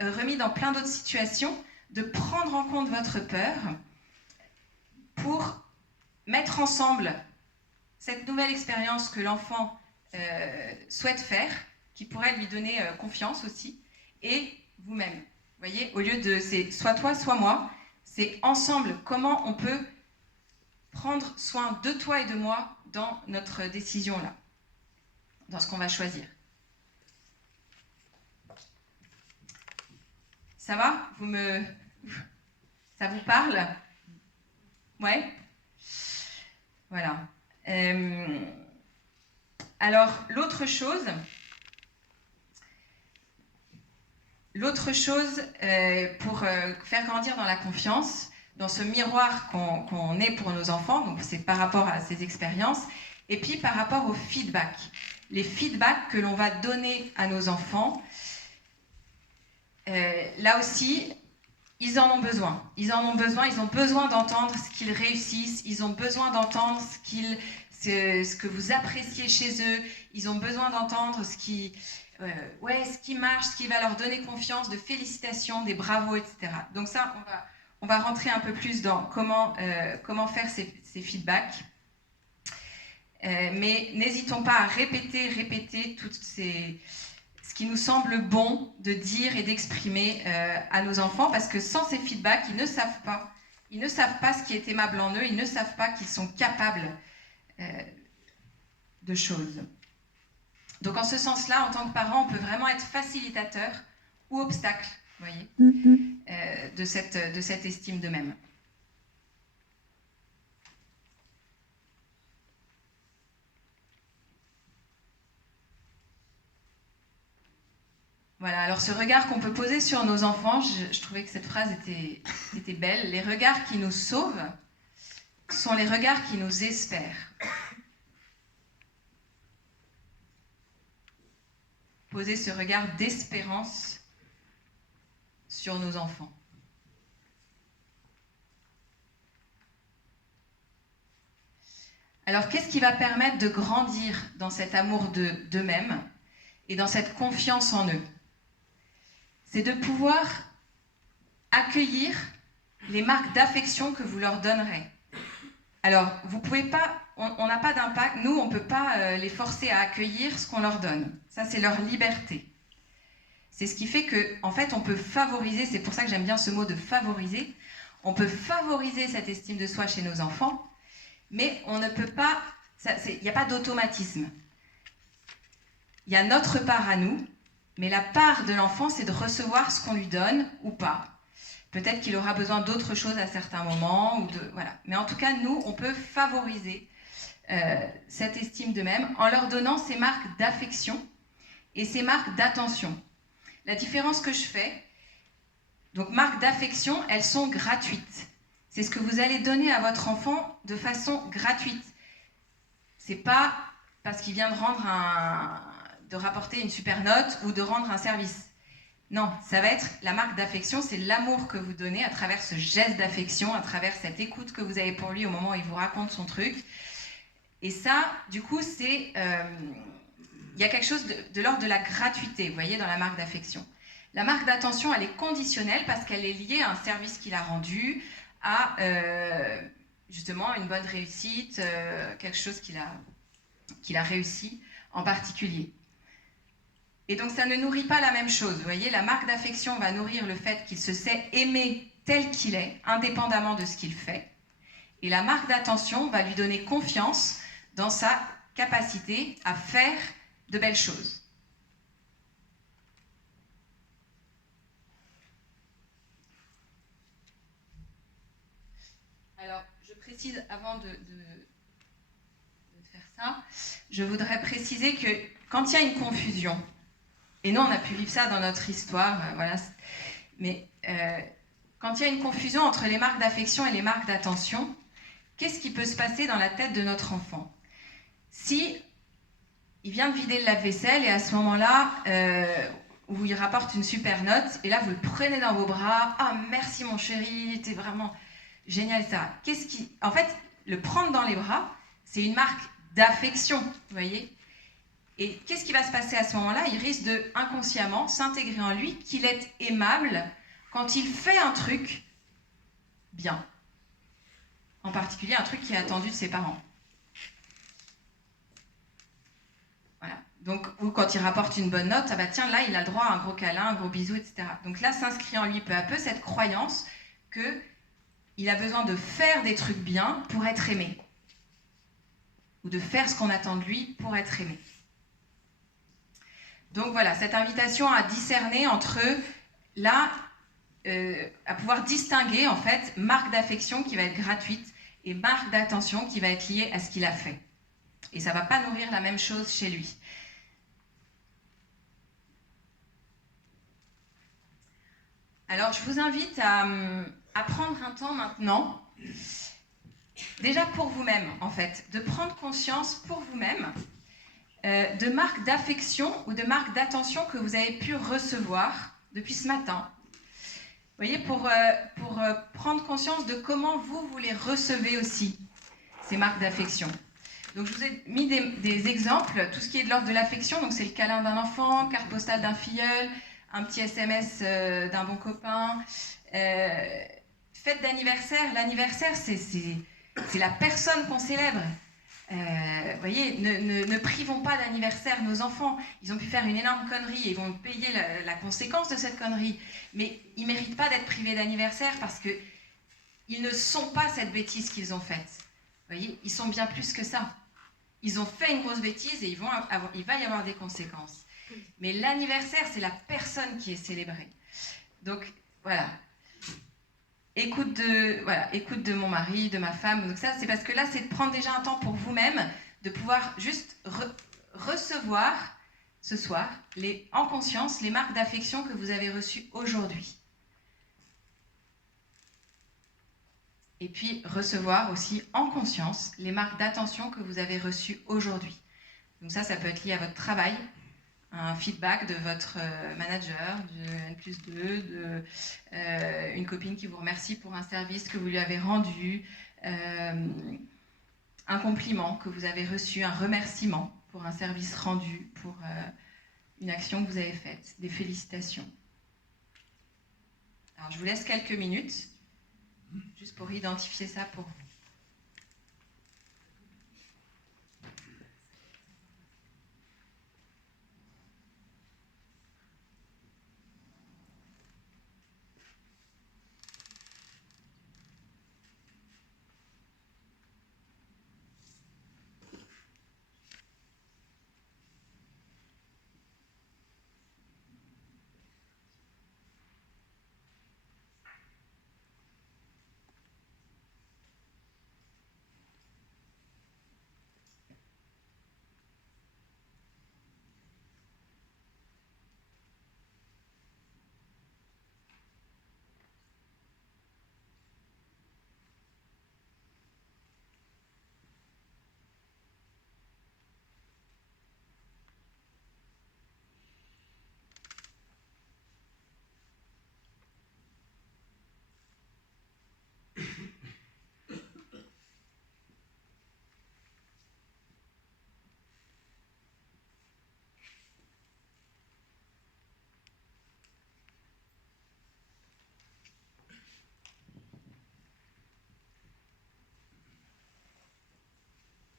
remis dans plein d'autres situations, de prendre en compte votre peur pour mettre ensemble cette nouvelle expérience que l'enfant souhaite faire, qui pourrait lui donner confiance aussi, et vous-même. Vous voyez, au lieu de c'est soit toi, soit moi, c'est ensemble comment on peut prendre soin de toi et de moi dans notre décision là, dans ce qu'on va choisir. Ça va? Ça vous parle? Ouais? Voilà. Alors, l'autre chose pour faire grandir dans la confiance, dans ce miroir qu'on est pour nos enfants, donc c'est par rapport à ces expériences, et puis par rapport au feedback. Les feedbacks que l'on va donner à nos enfants, là aussi, ils en ont besoin. Ils ont besoin d'entendre ce qu'ils réussissent, ils ont besoin d'entendre ce que vous appréciez chez eux, ils ont besoin d'entendre ce qui marche, ce qui va leur donner confiance, de félicitations, des bravos, etc. Donc ça, on va rentrer un peu plus dans comment faire ces feedbacks. Mais n'hésitons pas à répéter ce qui nous semble bon de dire et d'exprimer à nos enfants, parce que sans ces feedbacks, ils ne savent pas. Ils ne savent pas ce qui est aimable en eux, ils ne savent pas qu'ils sont capables de choses. Donc en ce sens-là, en tant que parent, on peut vraiment être facilitateur ou obstacle, vous voyez, de cette estime d'eux-mêmes. Voilà, alors ce regard qu'on peut poser sur nos enfants, je trouvais que cette phrase était belle. Les regards qui nous sauvent sont les regards qui nous espèrent. Poser ce regard d'espérance sur nos enfants. Alors, qu'est-ce qui va permettre de grandir dans cet amour d'eux-mêmes et dans cette confiance en eux? C'est de pouvoir accueillir les marques d'affection que vous leur donnerez. Alors, vous pouvez pas, on n'a pas d'impact, nous, on ne peut pas les forcer à accueillir ce qu'on leur donne. Ça, c'est leur liberté. C'est ce qui fait qu'en fait, on peut favoriser, c'est pour ça que j'aime bien ce mot de favoriser, on peut favoriser cette estime de soi chez nos enfants, mais on ne peut pas, il n'y a pas d'automatisme. Il y a notre part à nous, mais la part de l'enfant, c'est de recevoir ce qu'on lui donne ou pas. Peut-être qu'il aura besoin d'autre chose à certains moments. Voilà. Mais en tout cas, nous, on peut favoriser cette estime d'eux-mêmes en leur donnant ces marques d'affection et ces marques d'attention. La différence que je fais, donc marques d'affection, elles sont gratuites. C'est ce que vous allez donner à votre enfant de façon gratuite. C'est pas parce qu'il vient de rapporter une super note ou de rendre un service. Non, ça va être la marque d'affection, c'est l'amour que vous donnez à travers ce geste d'affection, à travers cette écoute que vous avez pour lui au moment où il vous raconte son truc. Et ça, du coup, il y a quelque chose de l'ordre de la gratuité, vous voyez, dans la marque d'affection. La marque d'attention, elle est conditionnelle parce qu'elle est liée à un service qu'il a rendu, à justement une bonne réussite, quelque chose qu'il a réussi en particulier. Et donc ça ne nourrit pas la même chose. Vous voyez, la marque d'affection va nourrir le fait qu'il se sait aimé tel qu'il est, indépendamment de ce qu'il fait. Et la marque d'attention va lui donner confiance dans sa capacité à faire de belles choses. Alors, je précise, avant de faire ça, je voudrais préciser que quand il y a une confusion, et nous, on a pu vivre ça dans notre histoire, voilà. Mais quand il y a une confusion entre les marques d'affection et les marques d'attention, qu'est-ce qui peut se passer dans la tête de notre enfant? Si il vient de vider le lave-vaisselle et à ce moment-là, où il rapporte une super note, et là, vous le prenez dans vos bras, « Ah, merci mon chéri, t'es vraiment génial, etc. » En fait, le prendre dans les bras, c'est une marque d'affection, vous voyez? Et qu'est-ce qui va se passer à ce moment-là? Il risque de, inconsciemment, s'intégrer en lui qu'il est aimable quand il fait un truc bien. En particulier, un truc qui est attendu de ses parents. Voilà. Donc, ou quand il rapporte une bonne note, ah bah tiens, là, il a le droit à un gros câlin, un gros bisou, etc. Donc là, s'inscrit en lui peu à peu cette croyance qu'il a besoin de faire des trucs bien pour être aimé. Ou de faire ce qu'on attend de lui pour être aimé. Donc voilà, cette invitation à discerner entre là, à pouvoir distinguer en fait marque d'affection qui va être gratuite et marque d'attention qui va être liée à ce qu'il a fait. Et ça ne va pas nourrir la même chose chez lui. Alors je vous invite à prendre un temps maintenant, déjà pour vous-même en fait, de prendre conscience pour vous-même de marques d'affection ou de marques d'attention que vous avez pu recevoir depuis ce matin. Vous voyez, pour prendre conscience de comment vous les recevez aussi, ces marques d'affection. Donc je vous ai mis des exemples, tout ce qui est de l'ordre de l'affection, donc c'est le câlin d'un enfant, carte postale d'un filleul, un petit SMS d'un bon copain, fête d'anniversaire, l'anniversaire, c'est la personne qu'on célèbre. Voyez, ne privons pas d'anniversaire nos enfants. Ils ont pu faire une énorme connerie et ils vont payer la conséquence de cette connerie. Mais ils ne méritent pas d'être privés d'anniversaire parce qu'ils ne sont pas cette bêtise qu'ils ont faite. Voyez, ils sont bien plus que ça. Ils ont fait une grosse bêtise et il va y avoir des conséquences. Mais l'anniversaire, c'est la personne qui est célébrée. Donc, voilà. Écoute de mon mari, de ma femme. Donc ça, c'est parce que là, c'est de prendre déjà un temps pour vous-même, de pouvoir juste recevoir ce soir, en conscience, les marques d'affection que vous avez reçues aujourd'hui. Et puis recevoir aussi en conscience les marques d'attention que vous avez reçues aujourd'hui. Donc ça peut être lié à votre travail, un feedback de votre manager, de N+2, une copine qui vous remercie pour un service que vous lui avez rendu, un compliment que vous avez reçu, un remerciement pour un service rendu, pour une action que vous avez faite, des félicitations. Alors je vous laisse quelques minutes, juste pour identifier ça pour vous.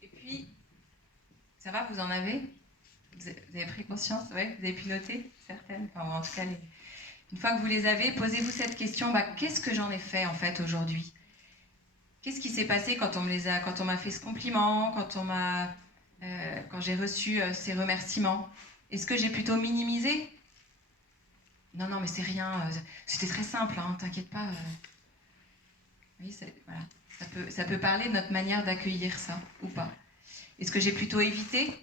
Et puis, ça va, vous en avez ? Vous avez pris conscience, ouais, vous avez pu noter certaines, enfin, en tout cas, une fois que vous les avez, posez-vous cette question, qu'est-ce que j'en ai fait en fait aujourd'hui ? Qu'est-ce qui s'est passé quand on m'a fait ce compliment, quand j'ai reçu ces remerciements ? Est-ce que j'ai plutôt minimisé ? Non, mais c'est rien, c'était très simple, hein, t'inquiète pas. Oui, voilà. Ça peut parler de notre manière d'accueillir ça, ou pas. Est-ce que j'ai plutôt évité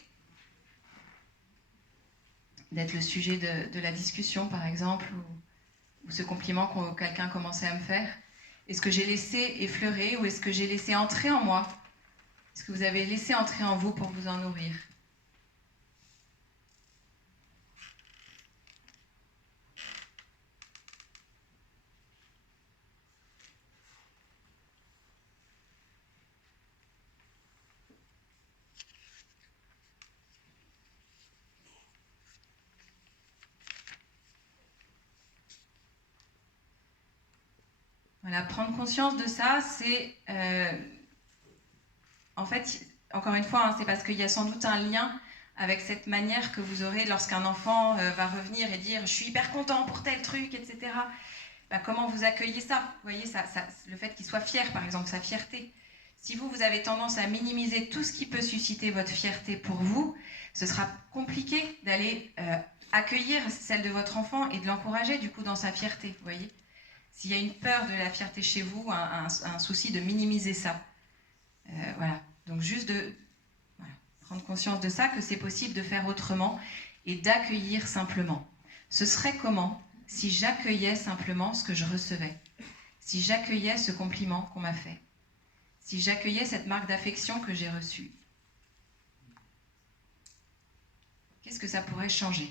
d'être le sujet de la discussion, par exemple, ou ce compliment que quelqu'un commençait à me faire ? Est-ce que j'ai laissé effleurer ou est-ce que j'ai laissé entrer en moi ? Est-ce que vous avez laissé entrer en vous pour vous en nourrir ? Voilà, prendre conscience de ça, c'est... en fait, encore une fois, hein, c'est parce qu'il y a sans doute un lien avec cette manière que vous aurez lorsqu'un enfant va revenir et dire « je suis hyper content pour tel truc, etc. » Comment vous accueillez ça ? Vous voyez, le fait qu'il soit fier, par exemple, sa fierté. Si vous avez tendance à minimiser tout ce qui peut susciter votre fierté pour vous, ce sera compliqué d'aller accueillir celle de votre enfant et de l'encourager, du coup, dans sa fierté, vous voyez ? S'il y a une peur de la fierté chez vous, un souci de minimiser ça. Voilà. Donc juste de prendre conscience de ça, que c'est possible de faire autrement et d'accueillir simplement. Ce serait comment si j'accueillais simplement ce que je recevais, si j'accueillais ce compliment qu'on m'a fait, si j'accueillais cette marque d'affection que j'ai reçue. Qu'est-ce que ça pourrait changer ?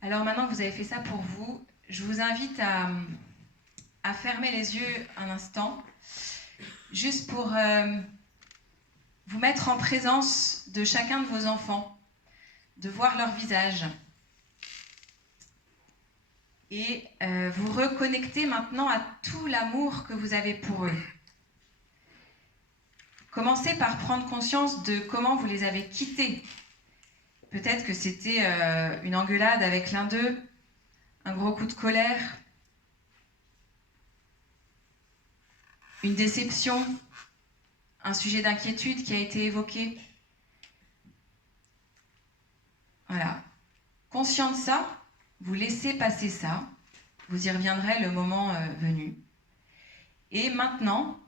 Alors maintenant que vous avez fait ça pour vous, je vous invite à à fermer les yeux un instant, juste pour vous mettre en présence de chacun de vos enfants, de voir leur visage. Et vous reconnecter maintenant à tout l'amour que vous avez pour eux. Commencez par prendre conscience de comment vous les avez quittés. Peut-être que c'était une engueulade avec l'un d'eux, un gros coup de colère, une déception, un sujet d'inquiétude qui a été évoqué. Voilà. Conscient de ça, vous laissez passer ça. Vous y reviendrez le moment venu. Et maintenant,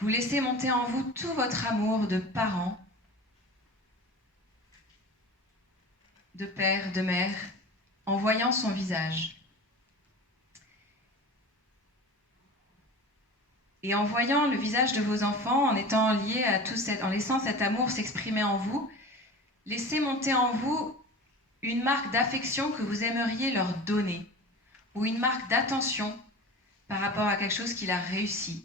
vous laissez monter en vous tout votre amour de parents, de père, de mère, en voyant son visage. Et en voyant le visage de vos enfants, en étant liés à tout en laissant cet amour s'exprimer en vous, laissez monter en vous une marque d'affection que vous aimeriez leur donner, ou une marque d'attention par rapport à quelque chose qu'il a réussi.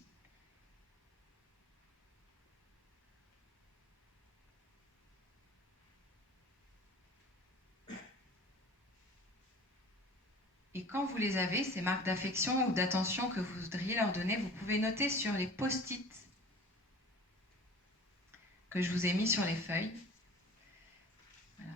Et quand vous les avez, ces marques d'affection ou d'attention que vous voudriez leur donner, vous pouvez noter sur les post-it que je vous ai mis sur les feuilles. Voilà.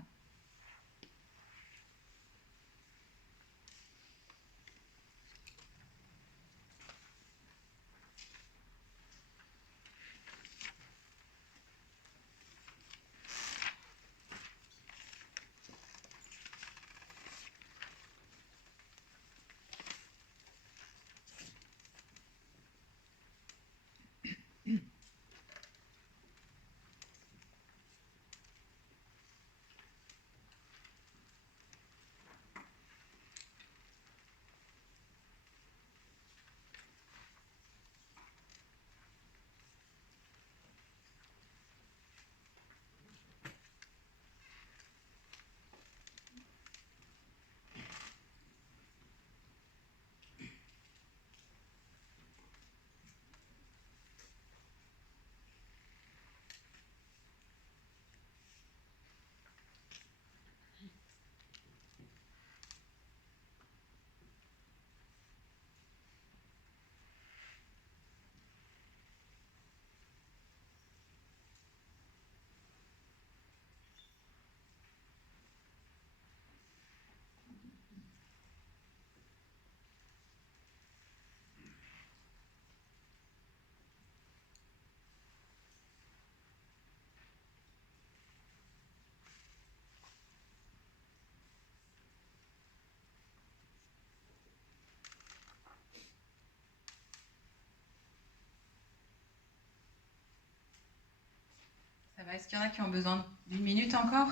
Ça va, est-ce qu'il y en a qui ont besoin d'une minute encore?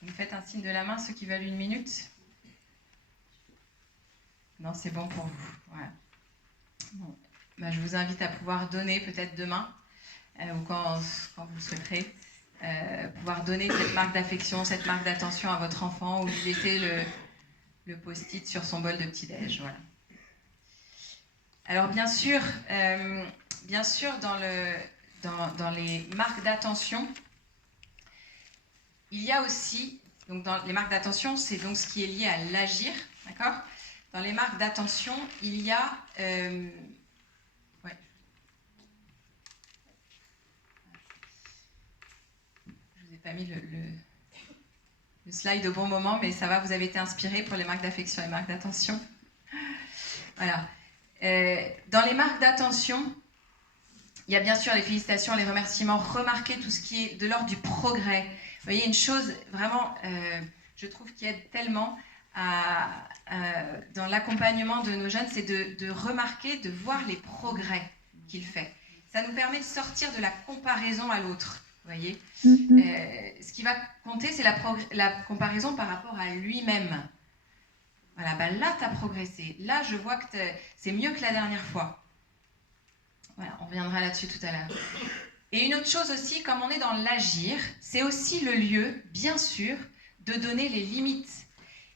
Vous me faites un signe de la main, ceux qui veulent une minute? Non, c'est bon pour vous. Voilà. Bon. Je vous invite à pouvoir donner peut-être demain, ou quand vous le souhaiterez, pouvoir donner cette marque d'affection, cette marque d'attention à votre enfant, ou lui laisser le post-it sur son bol de petit-déj. Voilà. Alors bien sûr dans les marques d'attention, il y a aussi, donc dans les marques d'attention, c'est donc ce qui est lié à l'agir, d'accord? Dans les marques d'attention, il y a... ouais. Je vous ai pas mis le slide au bon moment, mais ça va, vous avez été inspirés pour les marques d'affection et les marques d'attention. Voilà. Dans les marques d'attention, il y a bien sûr les félicitations, les remerciements, remarquer tout ce qui est de l'ordre du progrès. Vous voyez, une chose vraiment, je trouve, qui aide tellement dans l'accompagnement de nos jeunes, c'est de remarquer, de voir les progrès qu'il fait. Ça nous permet de sortir de la comparaison à l'autre, vous voyez. Ce qui va compter, c'est la comparaison par rapport à lui-même. Voilà, là, tu as progressé. Là, je vois que c'est mieux que la dernière fois. Voilà, on reviendra là-dessus tout à l'heure. Et une autre chose aussi, comme on est dans l'agir, c'est aussi le lieu, bien sûr, de donner les limites.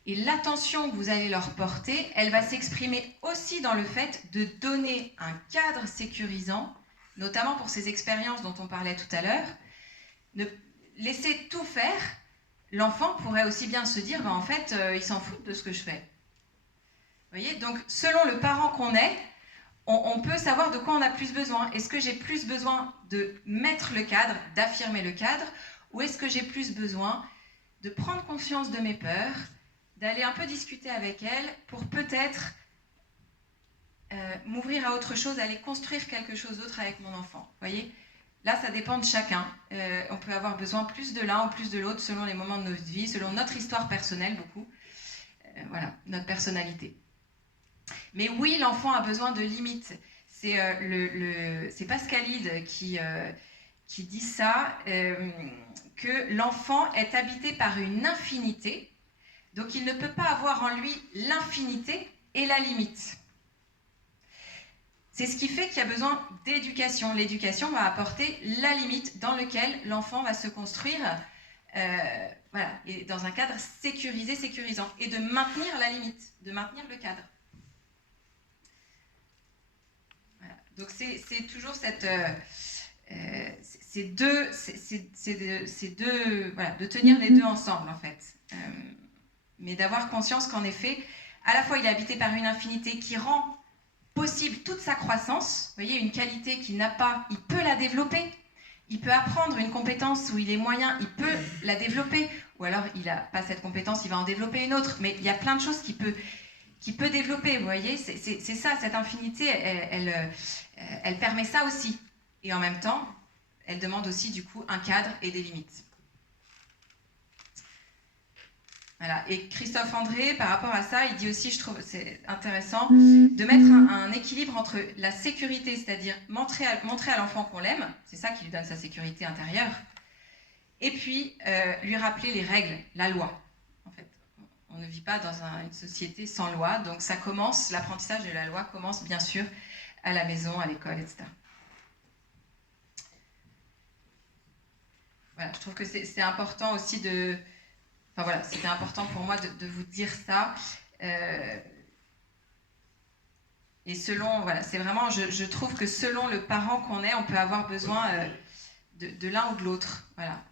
Et l'attention que vous allez leur porter, elle va s'exprimer aussi dans le fait de donner un cadre sécurisant, notamment pour ces expériences dont on parlait tout à l'heure. Ne laisser tout faire, l'enfant pourrait aussi bien se dire, en fait, il s'en fout de ce que je fais. Vous voyez, donc selon le parent qu'on est, on peut savoir de quoi on a plus besoin. Est-ce que j'ai plus besoin de mettre le cadre, d'affirmer le cadre, ou est-ce que j'ai plus besoin de prendre conscience de mes peurs, d'aller un peu discuter avec elles pour peut-être m'ouvrir à autre chose, aller construire quelque chose d'autre avec mon enfant. Vous voyez ? Là, ça dépend de chacun. On peut avoir besoin plus de l'un ou plus de l'autre selon les moments de notre vie, selon notre histoire personnelle, beaucoup. Voilà, notre personnalité. Mais oui, l'enfant a besoin de limites. C'est Pascalide qui dit ça, que l'enfant est habité par une infinité, donc il ne peut pas avoir en lui l'infinité et la limite. C'est ce qui fait qu'il y a besoin d'éducation. L'éducation va apporter la limite dans laquelle l'enfant va se construire, voilà, et dans un cadre sécurisé, sécurisant, et de maintenir la limite, de maintenir le cadre. Voilà. Donc c'est toujours cette, ces deux, voilà, de tenir les deux ensemble en fait, mais d'avoir conscience qu'en effet, à la fois il est habité par une infinité qui rend possible toute sa croissance. Vous voyez, une qualité qu'il n'a pas, il peut la développer. Il peut apprendre une compétence où il est moyen, il peut la développer. Ou alors, il n'a pas cette compétence, il va en développer une autre. Mais il y a plein de choses qu'il peut développer, vous voyez. C'est ça, cette infinité, elle permet ça aussi. Et en même temps, elle demande aussi, du coup, un cadre et des limites. Voilà. Et Christophe André, par rapport à ça, il dit aussi, je trouve c'est intéressant, de mettre un équilibre entre la sécurité, c'est-à-dire montrer à l'enfant qu'on l'aime, c'est ça qui lui donne sa sécurité intérieure, et puis lui rappeler les règles, la loi. En fait, on ne vit pas dans une société sans loi, donc ça commence, l'apprentissage de la loi commence bien sûr à la maison, à l'école, etc. Voilà, je trouve que c'est important aussi de... Enfin voilà, c'était important pour moi de vous dire ça. Et selon, voilà, c'est vraiment, je trouve que selon le parent qu'on est, on peut avoir besoin de l'un ou de l'autre. Voilà.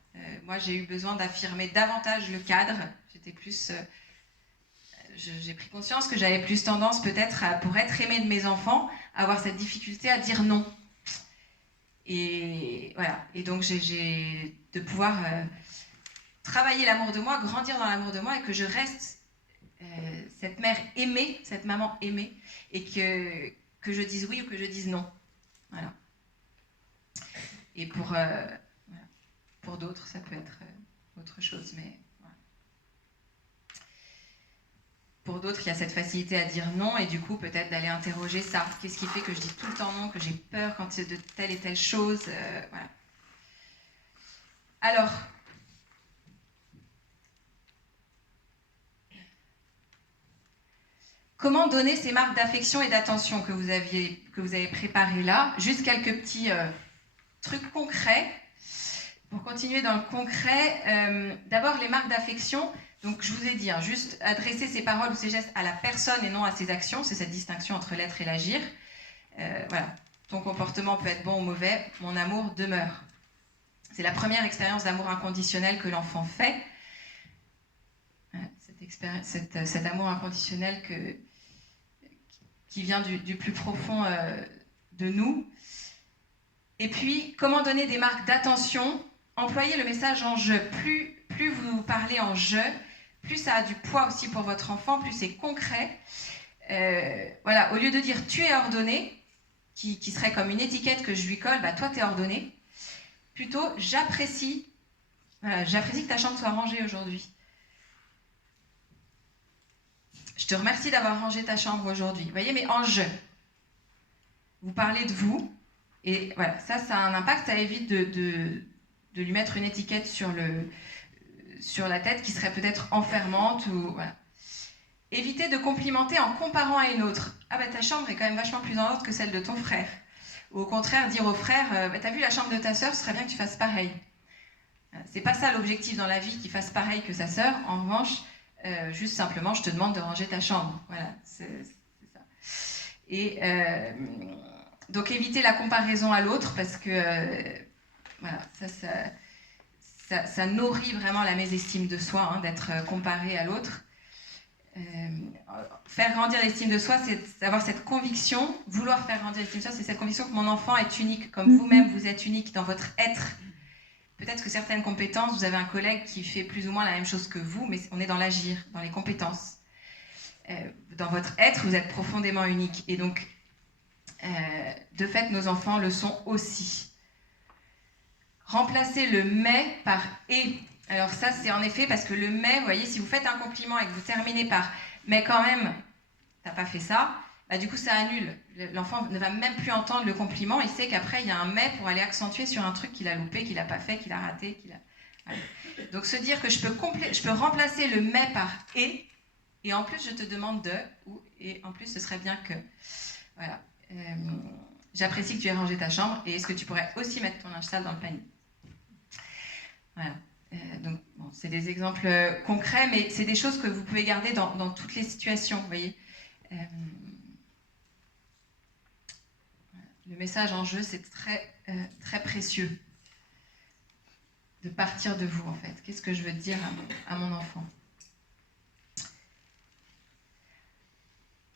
Moi, j'ai eu besoin d'affirmer davantage le cadre. J'étais plus, j'ai pris conscience que j'avais plus tendance peut-être, pour être aimée de mes enfants, à avoir cette difficulté à dire non. Et voilà. Et donc, j'ai de pouvoir travailler l'amour de moi, grandir dans l'amour de moi, et que je reste cette mère aimée, cette maman aimée, et que je dise oui ou que je dise non. Voilà. Et pour d'autres, ça peut être autre chose, mais voilà. Pour d'autres, il y a cette facilité à dire non, et du coup, peut-être d'aller interroger ça. Qu'est-ce qui fait que je dis tout le temps non, que j'ai peur quand c'est de telle et telle chose, voilà. Alors, comment donner ces marques d'affection et d'attention que vous avez préparées là? Juste quelques petits trucs concrets. Pour continuer dans le concret, d'abord les marques d'affection. Donc je vous ai dit, juste adresser ces paroles ou ces gestes à la personne et non à ses actions. C'est cette distinction entre l'être et l'agir. Voilà. Ton comportement peut être bon ou mauvais, mon amour demeure. C'est la première expérience d'amour inconditionnel que l'enfant fait. Cet amour inconditionnel qui vient du plus profond de nous. Et puis, comment donner des marques d'attention? Employez le message en « je ». Plus vous parlez en « je », plus ça a du poids aussi pour votre enfant, plus c'est concret. Voilà, au lieu de dire « tu es ordonné », qui serait comme une étiquette que je lui colle, bah, « toi, tu es ordonné », plutôt « j'apprécie que ta chambre soit rangée aujourd'hui ». Je te remercie d'avoir rangé ta chambre aujourd'hui. Vous voyez, mais en « je ». Vous parlez de vous. Et voilà, ça a un impact. Ça évite de lui mettre une étiquette sur la tête qui serait peut-être enfermante. Ou, voilà. Évitez de complimenter en comparant à une autre. Ah bah ta chambre est quand même vachement plus en ordre que celle de ton frère. Ou au contraire, dire au frère, bah, t'as vu la chambre de ta sœur, ce serait bien que tu fasses pareil. C'est pas ça l'objectif dans la vie, qu'il fasse pareil que sa sœur. En revanche, juste simplement, je te demande de ranger ta chambre. Voilà, c'est ça. Et donc éviter la comparaison à l'autre parce que voilà, ça nourrit vraiment la mésestime de soi, hein, d'être comparé à l'autre. Faire grandir l'estime de soi, c'est avoir cette conviction, vouloir faire grandir l'estime de soi, c'est cette conviction que mon enfant est unique, comme vous-même vous êtes unique dans votre être. Peut-être que certaines compétences, vous avez un collègue qui fait plus ou moins la même chose que vous, mais on est dans l'agir, dans les compétences. Dans votre être, vous êtes profondément unique. Et donc, de fait, nos enfants le sont aussi. Remplacer le « mais » par « et ». Alors ça, c'est en effet parce que le « mais », vous voyez, si vous faites un compliment et que vous terminez par « mais quand même, t'as pas fait ça », bah, du coup, ça annule. L'enfant ne va même plus entendre le compliment. Il sait qu'après, il y a un « mais » pour aller accentuer sur un truc qu'il a loupé, qu'il n'a pas fait, qu'il a raté. Voilà. Donc, se dire que je peux remplacer le « mais » par « et », et en plus, je te demande de, ou « et en plus, ce serait bien que… » Voilà. J'apprécie que tu aies rangé ta chambre, et est-ce que tu pourrais aussi mettre ton linge sale dans le panier ? Voilà. Donc, bon, c'est des exemples concrets, mais c'est des choses que vous pouvez garder dans toutes les situations, vous voyez. Le message en jeu, c'est très précieux de partir de vous, en fait. Qu'est-ce que je veux dire à mon enfant ?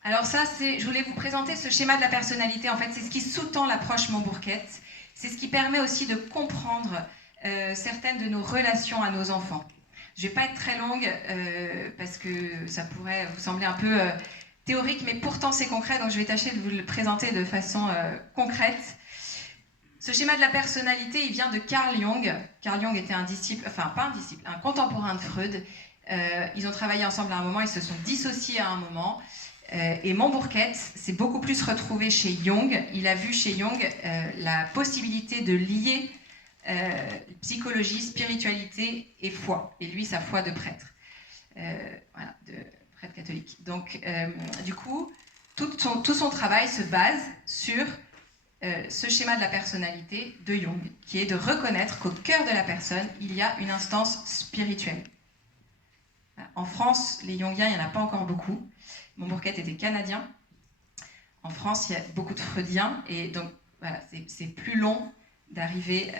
Alors ça, je voulais vous présenter ce schéma de la personnalité. En fait, c'est ce qui sous-tend l'approche Montbourquette. C'est ce qui permet aussi de comprendre certaines de nos relations à nos enfants. Je ne vais pas être très longue parce que ça pourrait vous sembler un peu théorique, mais pourtant c'est concret, donc je vais tâcher de vous le présenter de façon concrète. Ce schéma de la personnalité, il vient de Carl Jung. Carl Jung était un disciple, enfin pas un disciple, un contemporain de Freud. Ils ont travaillé ensemble à un moment, ils se sont dissociés à un moment. Et Montbourquette s'est beaucoup plus retrouvé chez Jung. Il a vu chez Jung la possibilité de lier psychologie, spiritualité et foi. Et lui, sa foi de prêtre. Voilà, de prêtre catholique. Donc, du coup, tout son travail se base sur ce schéma de la personnalité de Jung, qui est de reconnaître qu'au cœur de la personne, il y a une instance spirituelle. En France, les Jungiens, il n'y en a pas encore beaucoup. Montbourquette était canadien. En France, il y a beaucoup de freudiens. Et donc, voilà, c'est plus long d'arriver...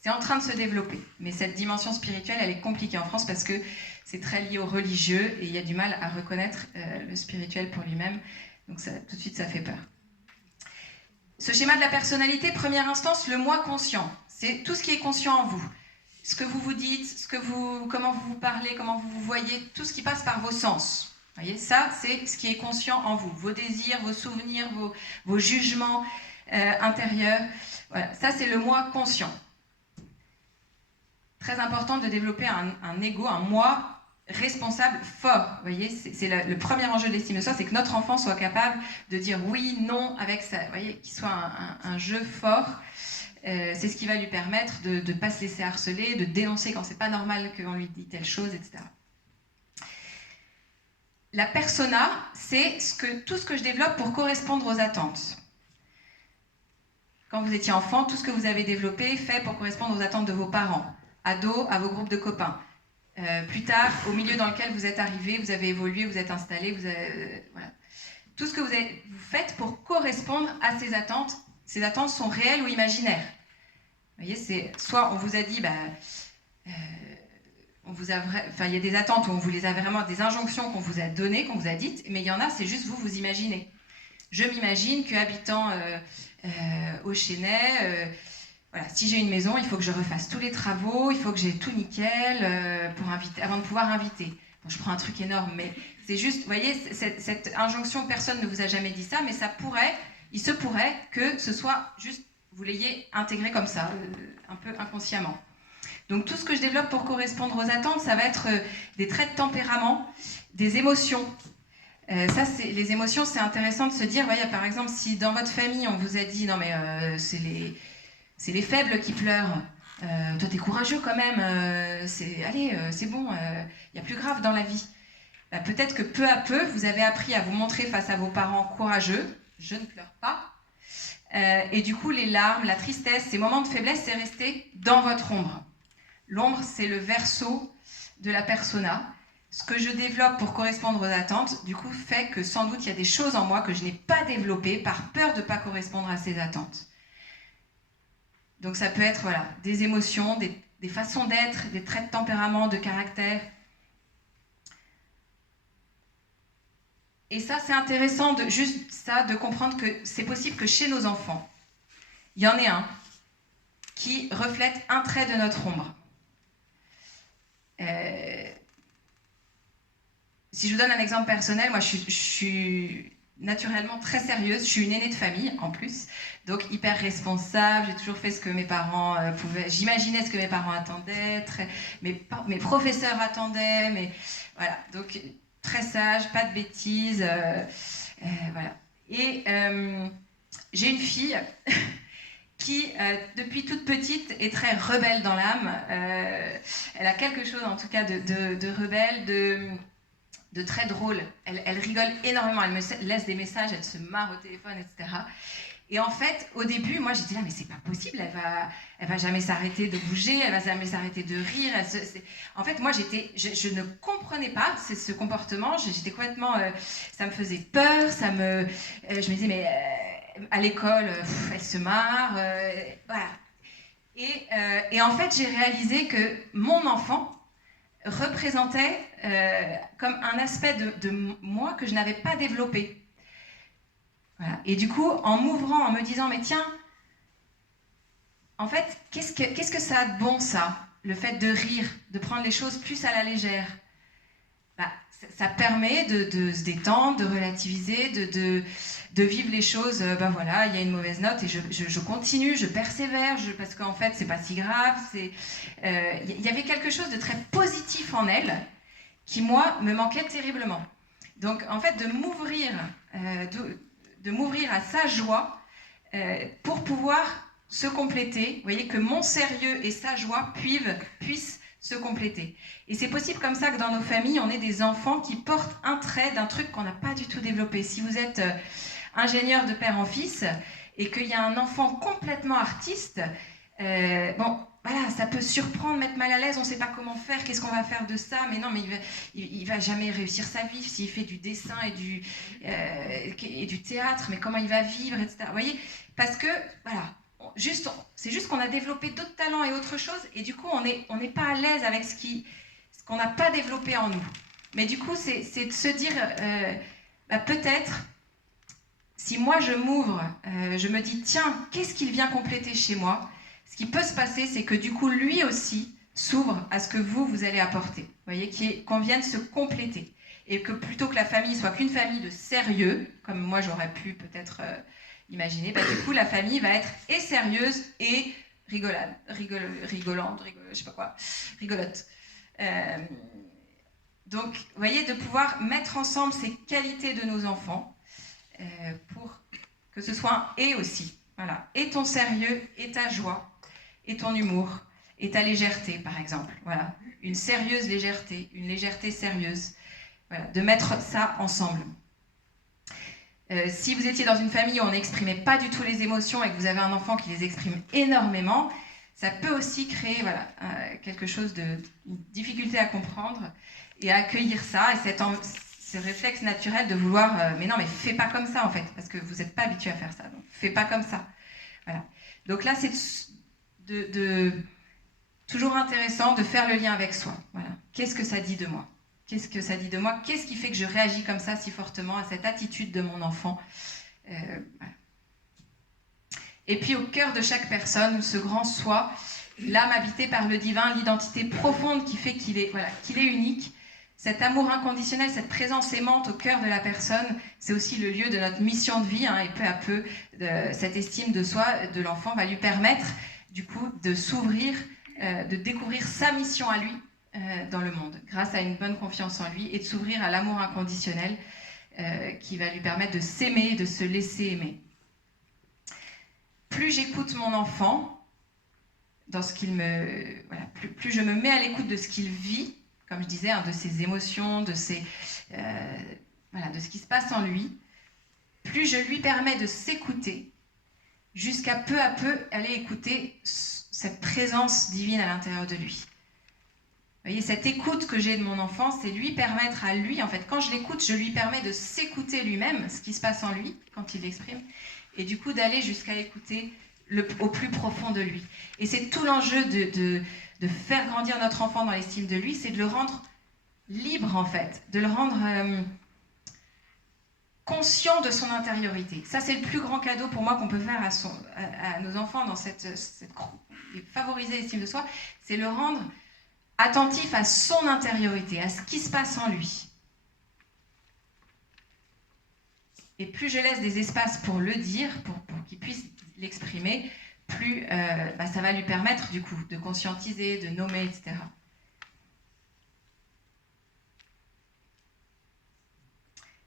c'est en train de se développer. Mais cette dimension spirituelle, elle est compliquée en France parce que c'est très lié au religieux et il y a du mal à reconnaître le spirituel pour lui-même. Donc, tout de suite, ça fait peur. Ce schéma de la personnalité, première instance, le moi conscient. C'est tout ce qui est conscient en vous. Ce que vous vous dites, comment vous vous parlez, comment vous vous voyez, tout ce qui passe par vos sens. Vous voyez, ça, c'est ce qui est conscient en vous. Vos désirs, vos souvenirs, vos jugements intérieurs. Voilà, ça, c'est le moi conscient. Très important de développer un ego, un moi responsable fort. Vous voyez, c'est le premier enjeu de l'estime de soi, c'est que notre enfant soit capable de dire oui, non, avec ça. Vous voyez, qu'il soit un jeu fort. C'est ce qui va lui permettre de ne pas se laisser harceler, de dénoncer quand c'est pas normal qu'on lui dise telle chose, etc. La persona, c'est tout ce que je développe pour correspondre aux attentes. Quand vous étiez enfant, tout ce que vous avez développé fait pour correspondre aux attentes de vos parents, ados, à vos groupes de copains. Plus tard, au milieu dans lequel vous êtes arrivé, vous avez évolué, vous êtes installé, voilà. Tout ce que vous faites pour correspondre à ces attentes sont réelles ou imaginaires. Vous voyez, soit on vous a dit, il y a des attentes où on vous les a vraiment, des injonctions qu'on vous a données, qu'on vous a dites, mais il y en a, c'est juste vous imaginez. Je m'imagine qu'habitant au Chesnay, voilà, si j'ai une maison, il faut que je refasse tous les travaux, il faut que j'ai tout nickel avant de pouvoir inviter. Bon, je prends un truc énorme, mais c'est juste, vous voyez, cette injonction, personne ne vous a jamais dit ça, mais il se pourrait que ce soit juste, vous l'ayez intégré comme ça, un peu inconsciemment. Donc tout ce que je développe pour correspondre aux attentes, ça va être des traits de tempérament, des émotions. Les émotions, c'est intéressant de se dire, voyez, par exemple, si dans votre famille, on vous a dit, non mais c'est les faibles qui pleurent, toi t'es courageux quand même, c'est bon, y a plus grave dans la vie. Peut-être que peu à peu, vous avez appris à vous montrer face à vos parents courageux, je ne pleure pas, et du coup les larmes, la tristesse, ces moments de faiblesse, c'est resté dans votre ombre. L'ombre, c'est le verso de la persona. ce que je développe pour correspondre aux attentes, du coup, fait que sans doute il y a des choses en moi que je n'ai pas développées par peur de ne pas correspondre à ces attentes. Donc ça peut être voilà, des émotions, des façons d'être, des traits de tempérament, de caractère. Et ça, c'est intéressant de comprendre que c'est possible que chez nos enfants, il y en ait un qui reflète un trait de notre ombre. Si je vous donne un exemple personnel, moi je suis naturellement très sérieuse, je suis une aînée de famille en plus, donc hyper responsable, j'ai toujours fait ce que mes parents pouvaient, j'imaginais ce que mes parents attendaient, mes professeurs attendaient, voilà, donc très sage, pas de bêtises, voilà. Et j'ai une fille qui, depuis toute petite, est très rebelle dans l'âme. Elle a quelque chose, en tout cas, de rebelle, de très drôle. Elle rigole énormément, elle me laisse des messages, elle se marre au téléphone, etc. Et en fait, au début, moi, j'étais là, mais c'est pas possible, elle va jamais s'arrêter de bouger, elle va jamais s'arrêter de rire. En fait, moi, je ne comprenais pas ce comportement, j'étais complètement... ça me faisait peur, je me disais, mais à l'école, elle se marre, voilà. Et en fait, j'ai réalisé que mon enfant représentait comme un aspect de moi que je n'avais pas développé. Voilà. Et du coup, en m'ouvrant, en me disant, mais tiens, en fait, qu'est-ce que ça a de bon, ça, le fait de rire, de prendre les choses plus à la légère? Bah, ça permet de se détendre, de relativiser, de vivre les choses, ben voilà, il y a une mauvaise note et je continue, je persévère, parce qu'en fait, c'est pas si grave. Il y avait quelque chose de très positif en elle qui, moi, me manquait terriblement. Donc, en fait, de m'ouvrir à sa joie pour pouvoir se compléter. Vous voyez, que mon sérieux et sa joie puissent se compléter. Et c'est possible comme ça que dans nos familles, on ait des enfants qui portent un trait d'un truc qu'on n'a pas du tout développé. Si vous êtes ingénieur de père en fils et qu'il y a un enfant complètement artiste, bon, voilà, ça peut surprendre, mettre mal à l'aise, on ne sait pas comment faire, qu'est-ce qu'on va faire de ça, mais non, mais il va jamais réussir sa vie s'il fait du dessin et du théâtre, mais comment il va vivre, etc. Vous voyez, parce que, voilà, c'est juste qu'on a développé d'autres talents et autre chose, et du coup, on n'est pas à l'aise avec ce qu'on n'a pas développé en nous. Mais du coup, c'est de se dire, peut-être, si moi je m'ouvre, je me dis, tiens, qu'est-ce qu'il vient compléter chez moi? Ce qui peut se passer, c'est que du coup, lui aussi s'ouvre à ce que vous allez apporter. Vous voyez, qu'on vienne se compléter. Et que plutôt que la famille soit qu'une famille de sérieux, comme moi j'aurais pu peut-être imaginer, du coup, la famille va être et sérieuse et rigolante, je sais pas quoi, rigolote. Donc, vous voyez, de pouvoir mettre ensemble ces qualités de nos enfants pour que ce soit un « et » aussi. Voilà. Et ton sérieux, et ta joie, et ton humour, et ta légèreté, par exemple. Voilà. Une sérieuse légèreté, une légèreté sérieuse. Voilà. De mettre ça ensemble. Si vous étiez dans une famille où on n'exprimait pas du tout les émotions et que vous avez un enfant qui les exprime énormément, ça peut aussi créer quelque chose une difficulté à comprendre et à accueillir ça, et ce réflexe naturel de vouloir mais non, mais fais pas comme ça en fait, parce que vous n'êtes pas habitué à faire ça, donc fais pas comme ça. Voilà. Donc là, c'est toujours intéressant de faire le lien avec soi. Voilà. Qu'est-ce que ça dit de moi ? Qu'est-ce que ça dit de moi ? Qu'est-ce qui fait que je réagis comme ça si fortement à cette attitude de mon enfant ? Voilà. Et puis au cœur de chaque personne, ce grand soi, l'âme habitée par le divin, l'identité profonde qui fait qu'il est unique, cet amour inconditionnel, cette présence aimante au cœur de la personne, c'est aussi le lieu de notre mission de vie, et peu à peu, cette estime de soi de l'enfant va lui permettre du coup de s'ouvrir, de découvrir sa mission à lui dans le monde, grâce à une bonne confiance en lui, et de s'ouvrir à l'amour inconditionnel qui va lui permettre de s'aimer, de se laisser aimer. Plus j'écoute mon enfant, dans ce qu'il plus je me mets à l'écoute de ce qu'il vit, comme je disais, de ses émotions, de ce qui se passe en lui, plus je lui permets de s'écouter, jusqu'à peu à peu aller écouter cette présence divine à l'intérieur de lui. Vous voyez, cette écoute que j'ai de mon enfant, c'est lui permettre à lui, en fait, quand je l'écoute, je lui permets de s'écouter lui-même, ce qui se passe en lui, quand il l'exprime, et du coup d'aller jusqu'à écouter au plus profond de lui. Et c'est tout l'enjeu de faire grandir notre enfant dans l'estime de lui, c'est de le rendre libre, en fait, de le rendre conscient de son intériorité. Ça, c'est le plus grand cadeau pour moi qu'on peut faire à nos enfants dans favoriser l'estime de soi, c'est le rendre attentif à son intériorité, à ce qui se passe en lui. Et plus je laisse des espaces pour le dire, pour qu'il puisse l'exprimer, plus ça va lui permettre du coup de conscientiser, de nommer, etc.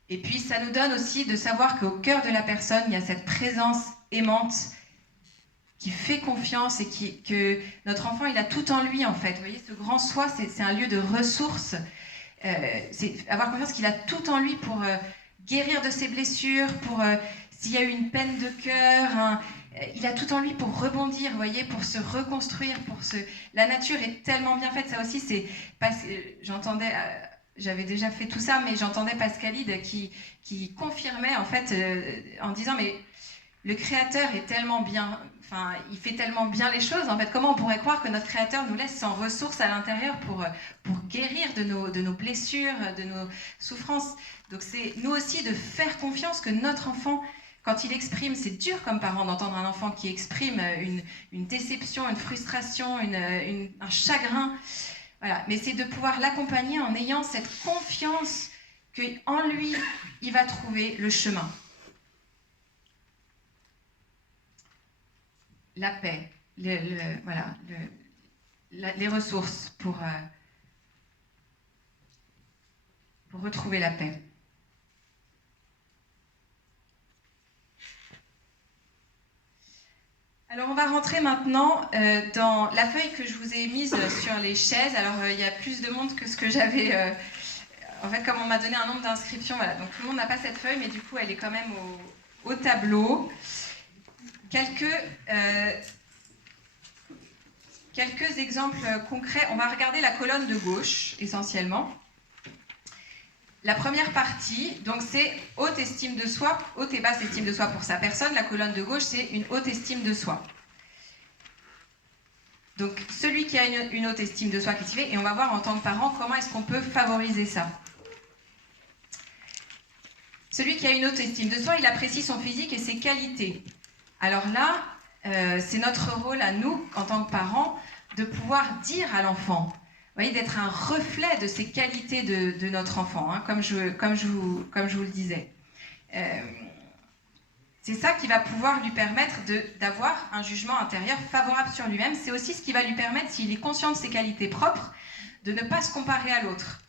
Et puis ça nous donne aussi de savoir qu'au cœur de la personne, il y a cette présence aimante qui fait confiance et que notre enfant, il a tout en lui en fait. Vous voyez, ce grand soi, c'est un lieu de ressources. C'est avoir confiance qu'il a tout en lui pour guérir de ses blessures, pour s'il y a eu une peine de cœur, il a tout en lui pour rebondir, vous voyez, pour se reconstruire, La nature est tellement bien faite, ça aussi, c'est... J'entendais... J'avais déjà fait tout ça, mais j'entendais Pascalide qui confirmait en fait en disant mais le Créateur est tellement bien, enfin il fait tellement bien les choses. En fait, comment on pourrait croire que notre Créateur nous laisse sans ressources à l'intérieur pour guérir de nos blessures, de nos souffrances. Donc c'est nous aussi de faire confiance que notre enfant, quand il exprime, c'est dur comme parent d'entendre un enfant qui exprime une déception, une frustration, un chagrin. Voilà. Mais c'est de pouvoir l'accompagner en ayant cette confiance qu'en lui, il va trouver le chemin. La paix, les ressources pour retrouver la paix. Alors on va rentrer maintenant dans la feuille que je vous ai mise sur les chaises. Alors il y a plus de monde que ce que j'avais... en fait, comme on m'a donné un nombre d'inscriptions, voilà. Donc tout le monde n'a pas cette feuille, mais du coup elle est quand même au tableau. Quelques exemples concrets. On va regarder la colonne de gauche, essentiellement. La première partie, donc c'est haute estime de soi, haute et basse estime de soi pour sa personne. La colonne de gauche, c'est une haute estime de soi. Donc celui qui a une haute estime de soi cultivée, et on va voir en tant que parent comment est-ce qu'on peut favoriser ça. Celui qui a une haute estime de soi, il apprécie son physique et ses qualités. Alors là, c'est notre rôle à nous, en tant que parents, de pouvoir dire à l'enfant, vous voyez, d'être un reflet de ces qualités de notre enfant, hein, comme je vous le disais. C'est ça qui va pouvoir lui permettre d'avoir un jugement intérieur favorable sur lui-même. C'est aussi ce qui va lui permettre, s'il est conscient de ses qualités propres, de ne pas se comparer à l'autre.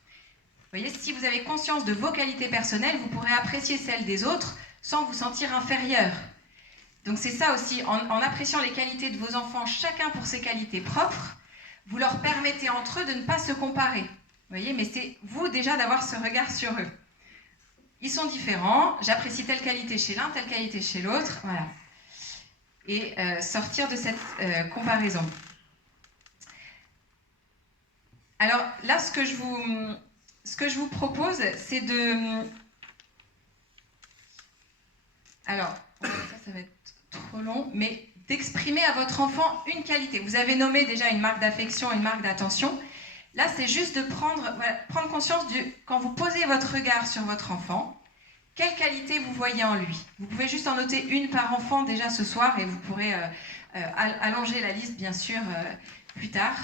Vous voyez, si vous avez conscience de vos qualités personnelles, vous pourrez apprécier celles des autres sans vous sentir inférieur. Donc c'est ça aussi, en appréciant les qualités de vos enfants, chacun pour ses qualités propres, vous leur permettez entre eux de ne pas se comparer. Vous voyez, mais c'est vous déjà d'avoir ce regard sur eux. Ils sont différents, j'apprécie telle qualité chez l'un, telle qualité chez l'autre, voilà. Et sortir de cette comparaison. Alors là, ce que je vous propose, c'est de... Alors, ça va être trop long, mais d'exprimer à votre enfant une qualité. Vous avez nommé déjà une marque d'affection, une marque d'attention. Là, c'est juste de prendre conscience quand vous posez votre regard sur votre enfant, quelle qualité vous voyez en lui. Vous pouvez juste en noter une par enfant déjà ce soir et vous pourrez allonger la liste, bien sûr, plus tard.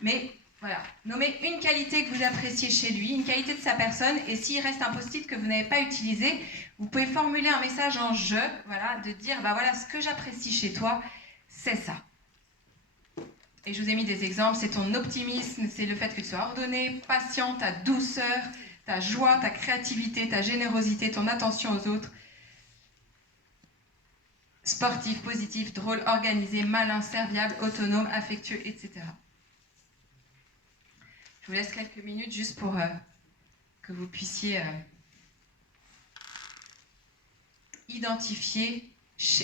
Mais voilà, nommez une qualité que vous appréciez chez lui, une qualité de sa personne, et s'il reste un post-it que vous n'avez pas utilisé, vous pouvez formuler un message en « je », voilà, de dire bah voilà, ce que j'apprécie chez toi, c'est ça. Et je vous ai mis des exemples, c'est ton optimisme, c'est le fait que tu sois ordonné, patient, ta douceur, ta joie, ta créativité, ta générosité, ton attention aux autres, sportif, positif, drôle, organisé, malin, serviable, autonome, affectueux, etc. Je vous laisse quelques minutes juste pour que vous puissiez identifier,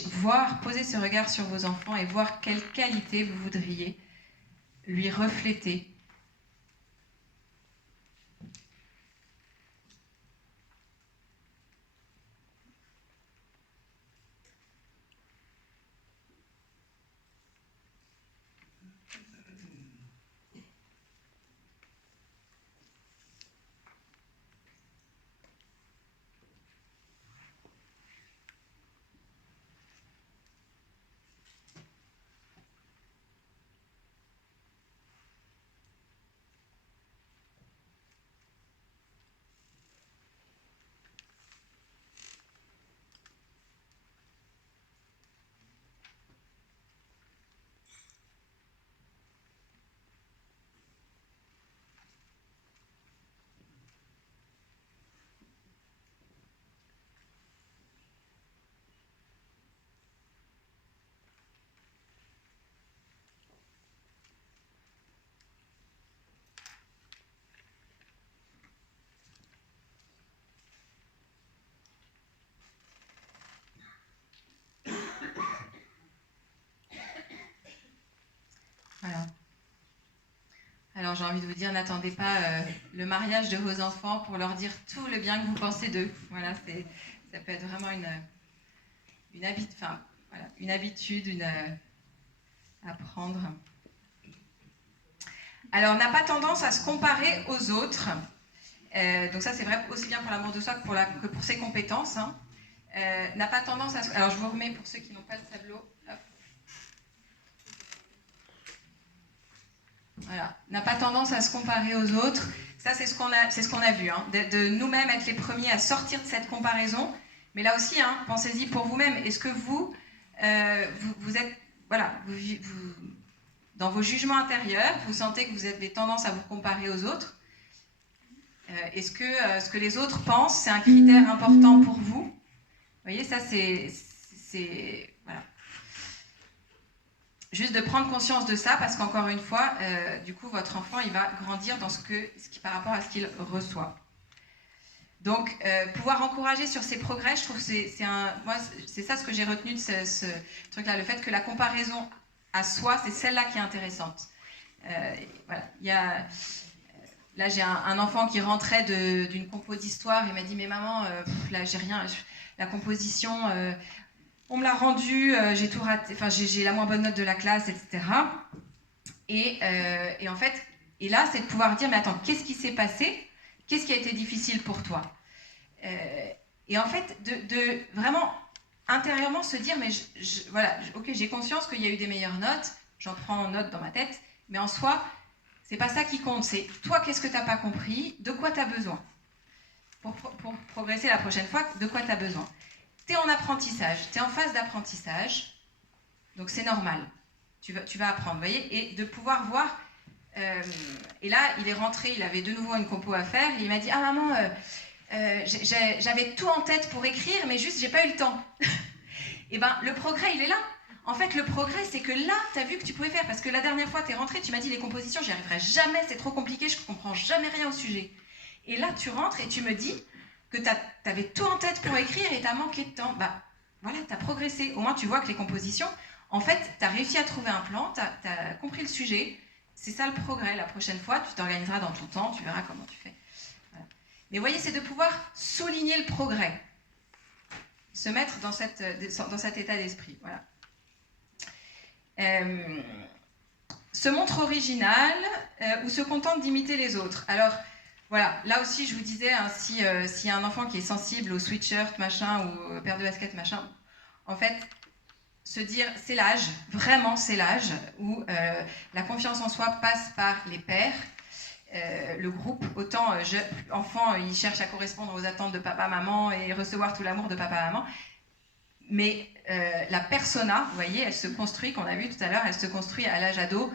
voir, poser ce regard sur vos enfants et voir quelle qualité vous voudriez lui refléter Alors j'ai envie de vous dire, n'attendez pas le mariage de vos enfants pour leur dire tout le bien que vous pensez d'eux. Voilà, ça peut être vraiment une habitude, à prendre. Alors, n'a pas tendance à se comparer aux autres. Donc ça, c'est vrai aussi bien pour l'amour de soi que pour ses compétences. Hein. N'a pas tendance à se... Alors, je vous remets pour ceux qui n'ont pas le tableau. Hop. Voilà. N'a pas tendance à se comparer aux autres. Ça, c'est ce qu'on a vu. Hein. De nous-mêmes être les premiers à sortir de cette comparaison. Mais là aussi, hein, pensez-y pour vous-même. Est-ce que vous êtes... Voilà, dans vos jugements intérieurs, vous sentez que vous avez tendance à vous comparer aux autres. Est-ce que ce que les autres pensent, c'est un critère important pour vous? Vous voyez, ça, c'est voilà. Juste de prendre conscience de ça, parce qu'encore une fois, du coup, votre enfant, il va grandir dans par rapport à ce qu'il reçoit. Donc, pouvoir encourager sur ses progrès, je trouve que moi, c'est ça ce que j'ai retenu de ce truc-là, le fait que la comparaison à soi, c'est celle-là qui est intéressante. Voilà. Là, j'ai un enfant qui rentrait d'une compo d'histoire. Il m'a dit, mais maman, là, j'ai rien. La composition, on me l'a rendue, j'ai tout raté. Enfin, j'ai la moins bonne note de la classe, etc. Et en fait, et là, c'est de pouvoir dire, mais attends, qu'est-ce qui s'est passé? Qu'est-ce qui a été difficile pour toi? Et en fait, de vraiment intérieurement se dire, mais voilà, ok, j'ai conscience qu'il y a eu des meilleures notes, j'en prends note dans ma tête, mais en soi, c'est pas ça qui compte, c'est toi, qu'est-ce que tu n'as pas compris, de quoi tu as besoin pour progresser la prochaine fois, de quoi tu as besoin. Tu es en apprentissage, tu es en phase d'apprentissage, donc c'est normal, tu vas apprendre, vous voyez, et de pouvoir voir, et là, il est rentré, il avait de nouveau une compo à faire, et il m'a dit, ah maman, j'avais tout en tête pour écrire, mais juste, j'ai pas eu le temps. Et ben, le progrès, il est là. En fait, le progrès, c'est que là, tu as vu que tu pouvais faire. Parce que la dernière fois, tu es rentré, tu m'as dit les compositions, j'y arriverai jamais, c'est trop compliqué, je comprends jamais rien au sujet. Et là, tu rentres et tu me dis que tu avais tout en tête pour écrire et tu as manqué de temps. Bah, voilà, tu as progressé. Au moins, tu vois que les compositions, en fait, tu as réussi à trouver un plan, tu as compris le sujet. C'est ça le progrès. La prochaine fois, tu t'organiseras dans ton temps, tu verras comment tu fais. Voilà. Mais vous voyez, c'est de pouvoir souligner le progrès. Se mettre dans cet état d'esprit. Voilà. Se montre original ou se contente d'imiter les autres. Alors, voilà, là aussi, je vous disais, hein, s'il y a un enfant qui est sensible au sweatshirt, machin, ou paire de baskets, machin, en fait, se dire, c'est l'âge, vraiment, c'est l'âge, où la confiance en soi passe par les pairs, le groupe, autant enfant, il cherche à correspondre aux attentes de papa, maman et recevoir tout l'amour de papa, maman. Mais la persona, vous voyez, elle se construit, qu'on a vu tout à l'heure, elle se construit à l'âge ado.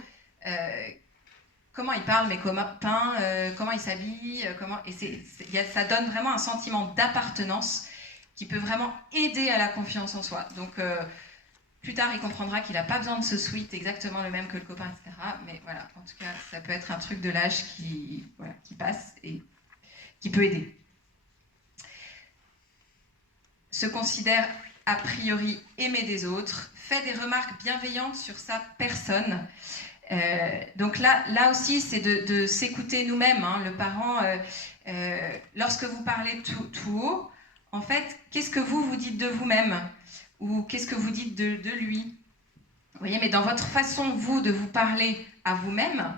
Comment il parle, mes copains, comment il s'habille, ça donne vraiment un sentiment d'appartenance qui peut vraiment aider à la confiance en soi. Donc, plus tard, il comprendra qu'il n'a pas besoin de ce sweat exactement le même que le copain, etc. Mais voilà, en tout cas, ça peut être un truc de l'âge qui passe et qui peut aider. Se considère a priori aimé des autres, fait des remarques bienveillantes sur sa personne. Donc là aussi, c'est de s'écouter nous-mêmes. Hein, le parent, lorsque vous parlez tout haut, en fait, qu'est-ce que vous dites de vous-même? Ou qu'est-ce que vous dites de lui? Vous voyez, mais dans votre façon, vous, de vous parler à vous-même,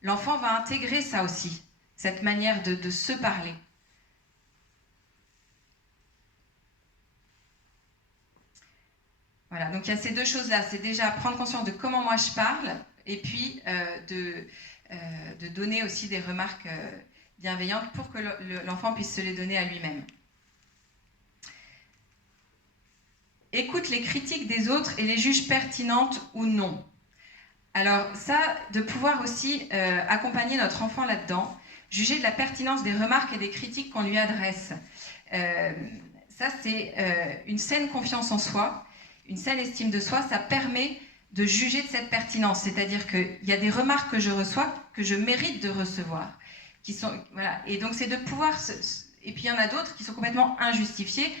l'enfant va intégrer ça aussi, cette manière de se parler. Voilà, donc il y a ces deux choses-là. C'est déjà prendre conscience de comment moi je parle, et puis de donner aussi des remarques bienveillantes pour que l'enfant puisse se les donner à lui-même. Écoute les critiques des autres et les juge pertinentes ou non. Alors ça, de pouvoir aussi accompagner notre enfant là-dedans, juger de la pertinence des remarques et des critiques qu'on lui adresse. Ça, c'est une saine confiance en soi, une saine estime de soi, ça permet de juger de cette pertinence. C'est-à-dire qu'il y a des remarques que je reçois, que je mérite de recevoir. Voilà. Et donc, c'est de pouvoir... Et puis, il y en a d'autres qui sont complètement injustifiées.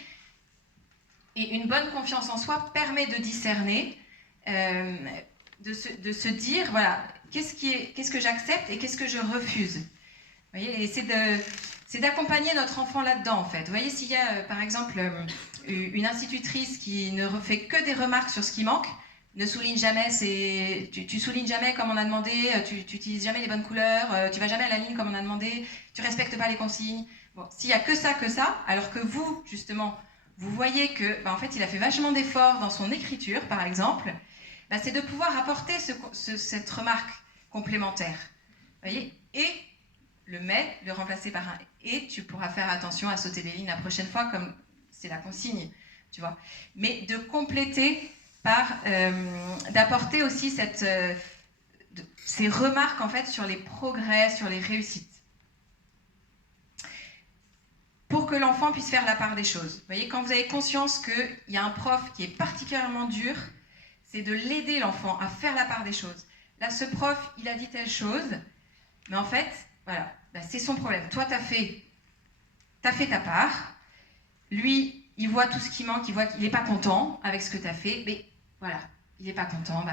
Et une bonne confiance en soi permet de discerner, de se dire, voilà, qu'est-ce que j'accepte et qu'est-ce que je refuse. Vous voyez, et c'est d'accompagner notre enfant là-dedans, en fait. Vous voyez, s'il y a, par exemple, une institutrice qui ne refait que des remarques sur ce qui manque, ne souligne jamais, tu soulignes jamais comme on a demandé, tu utilises jamais les bonnes couleurs, tu vas jamais à la ligne comme on a demandé, tu respectes pas les consignes. Bon, s'il y a que ça, alors que vous, justement, vous voyez que, en fait, il a fait vachement d'efforts dans son écriture, par exemple, c'est de pouvoir apporter cette remarque complémentaire. Vous voyez, et le remplacer par un et, tu pourras faire attention à sauter des lignes la prochaine fois, comme c'est la consigne, tu vois. Mais de compléter d'apporter aussi ces remarques en fait sur les progrès, sur les réussites, pour que l'enfant puisse faire la part des choses. Vous voyez, quand vous avez conscience qu'il y a un prof qui est particulièrement dur, c'est de l'aider l'enfant à faire la part des choses. Là, ce prof, il a dit telle chose, mais en fait, voilà, c'est son problème. Toi, t'as fait ta part. Lui, il voit tout ce qui manque, il voit qu'il n'est pas content avec ce que tu as fait, mais voilà, il n'est pas content.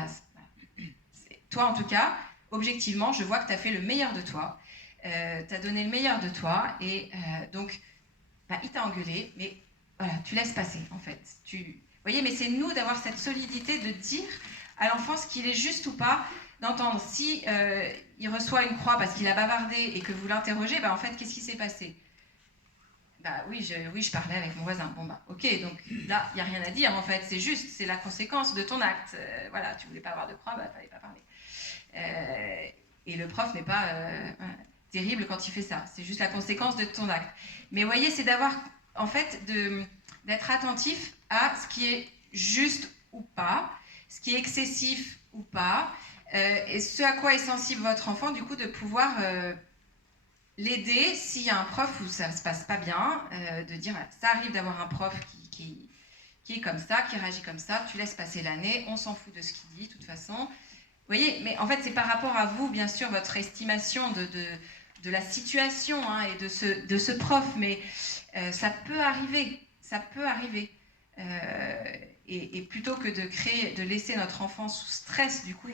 Toi, en tout cas, objectivement, je vois que tu as fait le meilleur de toi, tu as donné le meilleur de toi, et donc, il t'a engueulé, mais voilà, tu laisses passer, en fait. Vous voyez, mais c'est nous d'avoir cette solidité de dire à l'enfant ce qu'il est juste ou pas, d'entendre. Si il reçoit une croix parce qu'il a bavardé et que vous l'interrogez, en fait, qu'est-ce qui s'est passé ? Oui, je parlais avec mon voisin. Ok, donc là, il n'y a rien à dire, en fait. C'est la conséquence de ton acte. Voilà, tu voulais pas avoir de croix, fallait pas parler. Et le prof n'est pas terrible quand il fait ça. C'est juste la conséquence de ton acte. Mais vous voyez, c'est d'avoir, en fait, d'être attentif à ce qui est juste ou pas, ce qui est excessif ou pas, et ce à quoi est sensible votre enfant, du coup, de pouvoir l'aider s'il y a un prof où ça ne se passe pas bien, de dire, ça arrive d'avoir un prof qui est comme ça, qui réagit comme ça, tu laisses passer l'année, on s'en fout de ce qu'il dit, de toute façon. Vous voyez, mais en fait, c'est par rapport à vous, bien sûr, votre estimation de la situation et de ce prof, mais ça peut arriver, et plutôt que de laisser notre enfant sous stress, du coup,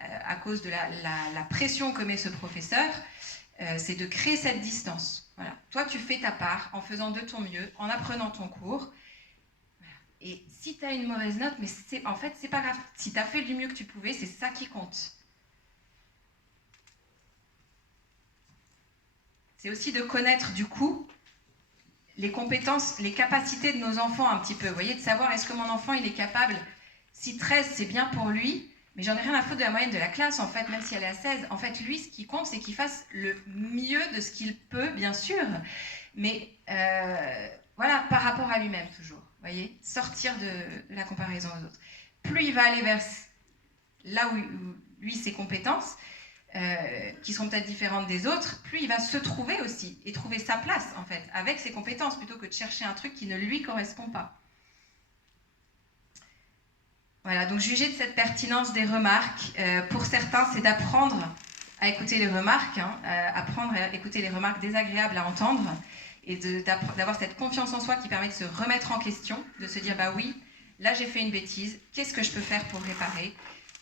à cause de la pression que met ce professeur, c'est de créer cette distance. Voilà. Toi, tu fais ta part en faisant de ton mieux, en apprenant ton cours. Voilà. Et si tu as une mauvaise note, mais en fait, c'est pas grave. Si tu as fait du mieux que tu pouvais, c'est ça qui compte. C'est aussi de connaître, du coup, les compétences, les capacités de nos enfants un petit peu. Vous voyez, de savoir est-ce que mon enfant, il est capable. Si 13, c'est bien pour lui, mais j'en ai rien à foutre de la moyenne de la classe, en fait, même si elle est à 16. En fait, lui, ce qui compte, c'est qu'il fasse le mieux de ce qu'il peut, bien sûr. Mais voilà, par rapport à lui-même, toujours. Vous voyez, sortir de la comparaison aux autres. Plus il va aller vers là où lui, ses compétences, qui sont peut-être différentes des autres, plus il va se trouver aussi, et trouver sa place, en fait, avec ses compétences, plutôt que de chercher un truc qui ne lui correspond pas. Voilà, donc juger de cette pertinence des remarques, pour certains, c'est d'apprendre à écouter les remarques, apprendre à écouter les remarques désagréables à entendre, et d'avoir cette confiance en soi qui permet de se remettre en question, de se dire, oui, là j'ai fait une bêtise, qu'est-ce que je peux faire pour réparer ?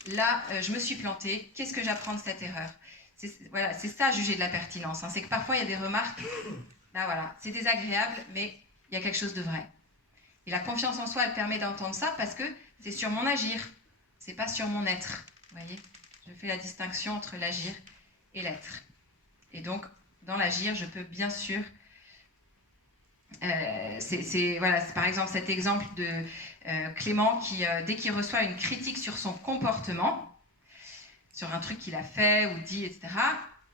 Là, je me suis plantée, qu'est-ce que j'apprends de cette erreur ? Voilà, c'est ça, juger de la pertinence. C'est que parfois, il y a des remarques, voilà, c'est désagréable, mais il y a quelque chose de vrai. Et la confiance en soi, elle permet d'entendre ça parce que c'est sur mon agir, c'est pas sur mon être. Vous voyez ? Je fais la distinction entre l'agir et l'être. Et donc, dans l'agir, je peux bien sûr... voilà, c'est par exemple cet exemple de Clément qui, dès qu'il reçoit une critique sur son comportement, sur un truc qu'il a fait ou dit, etc.,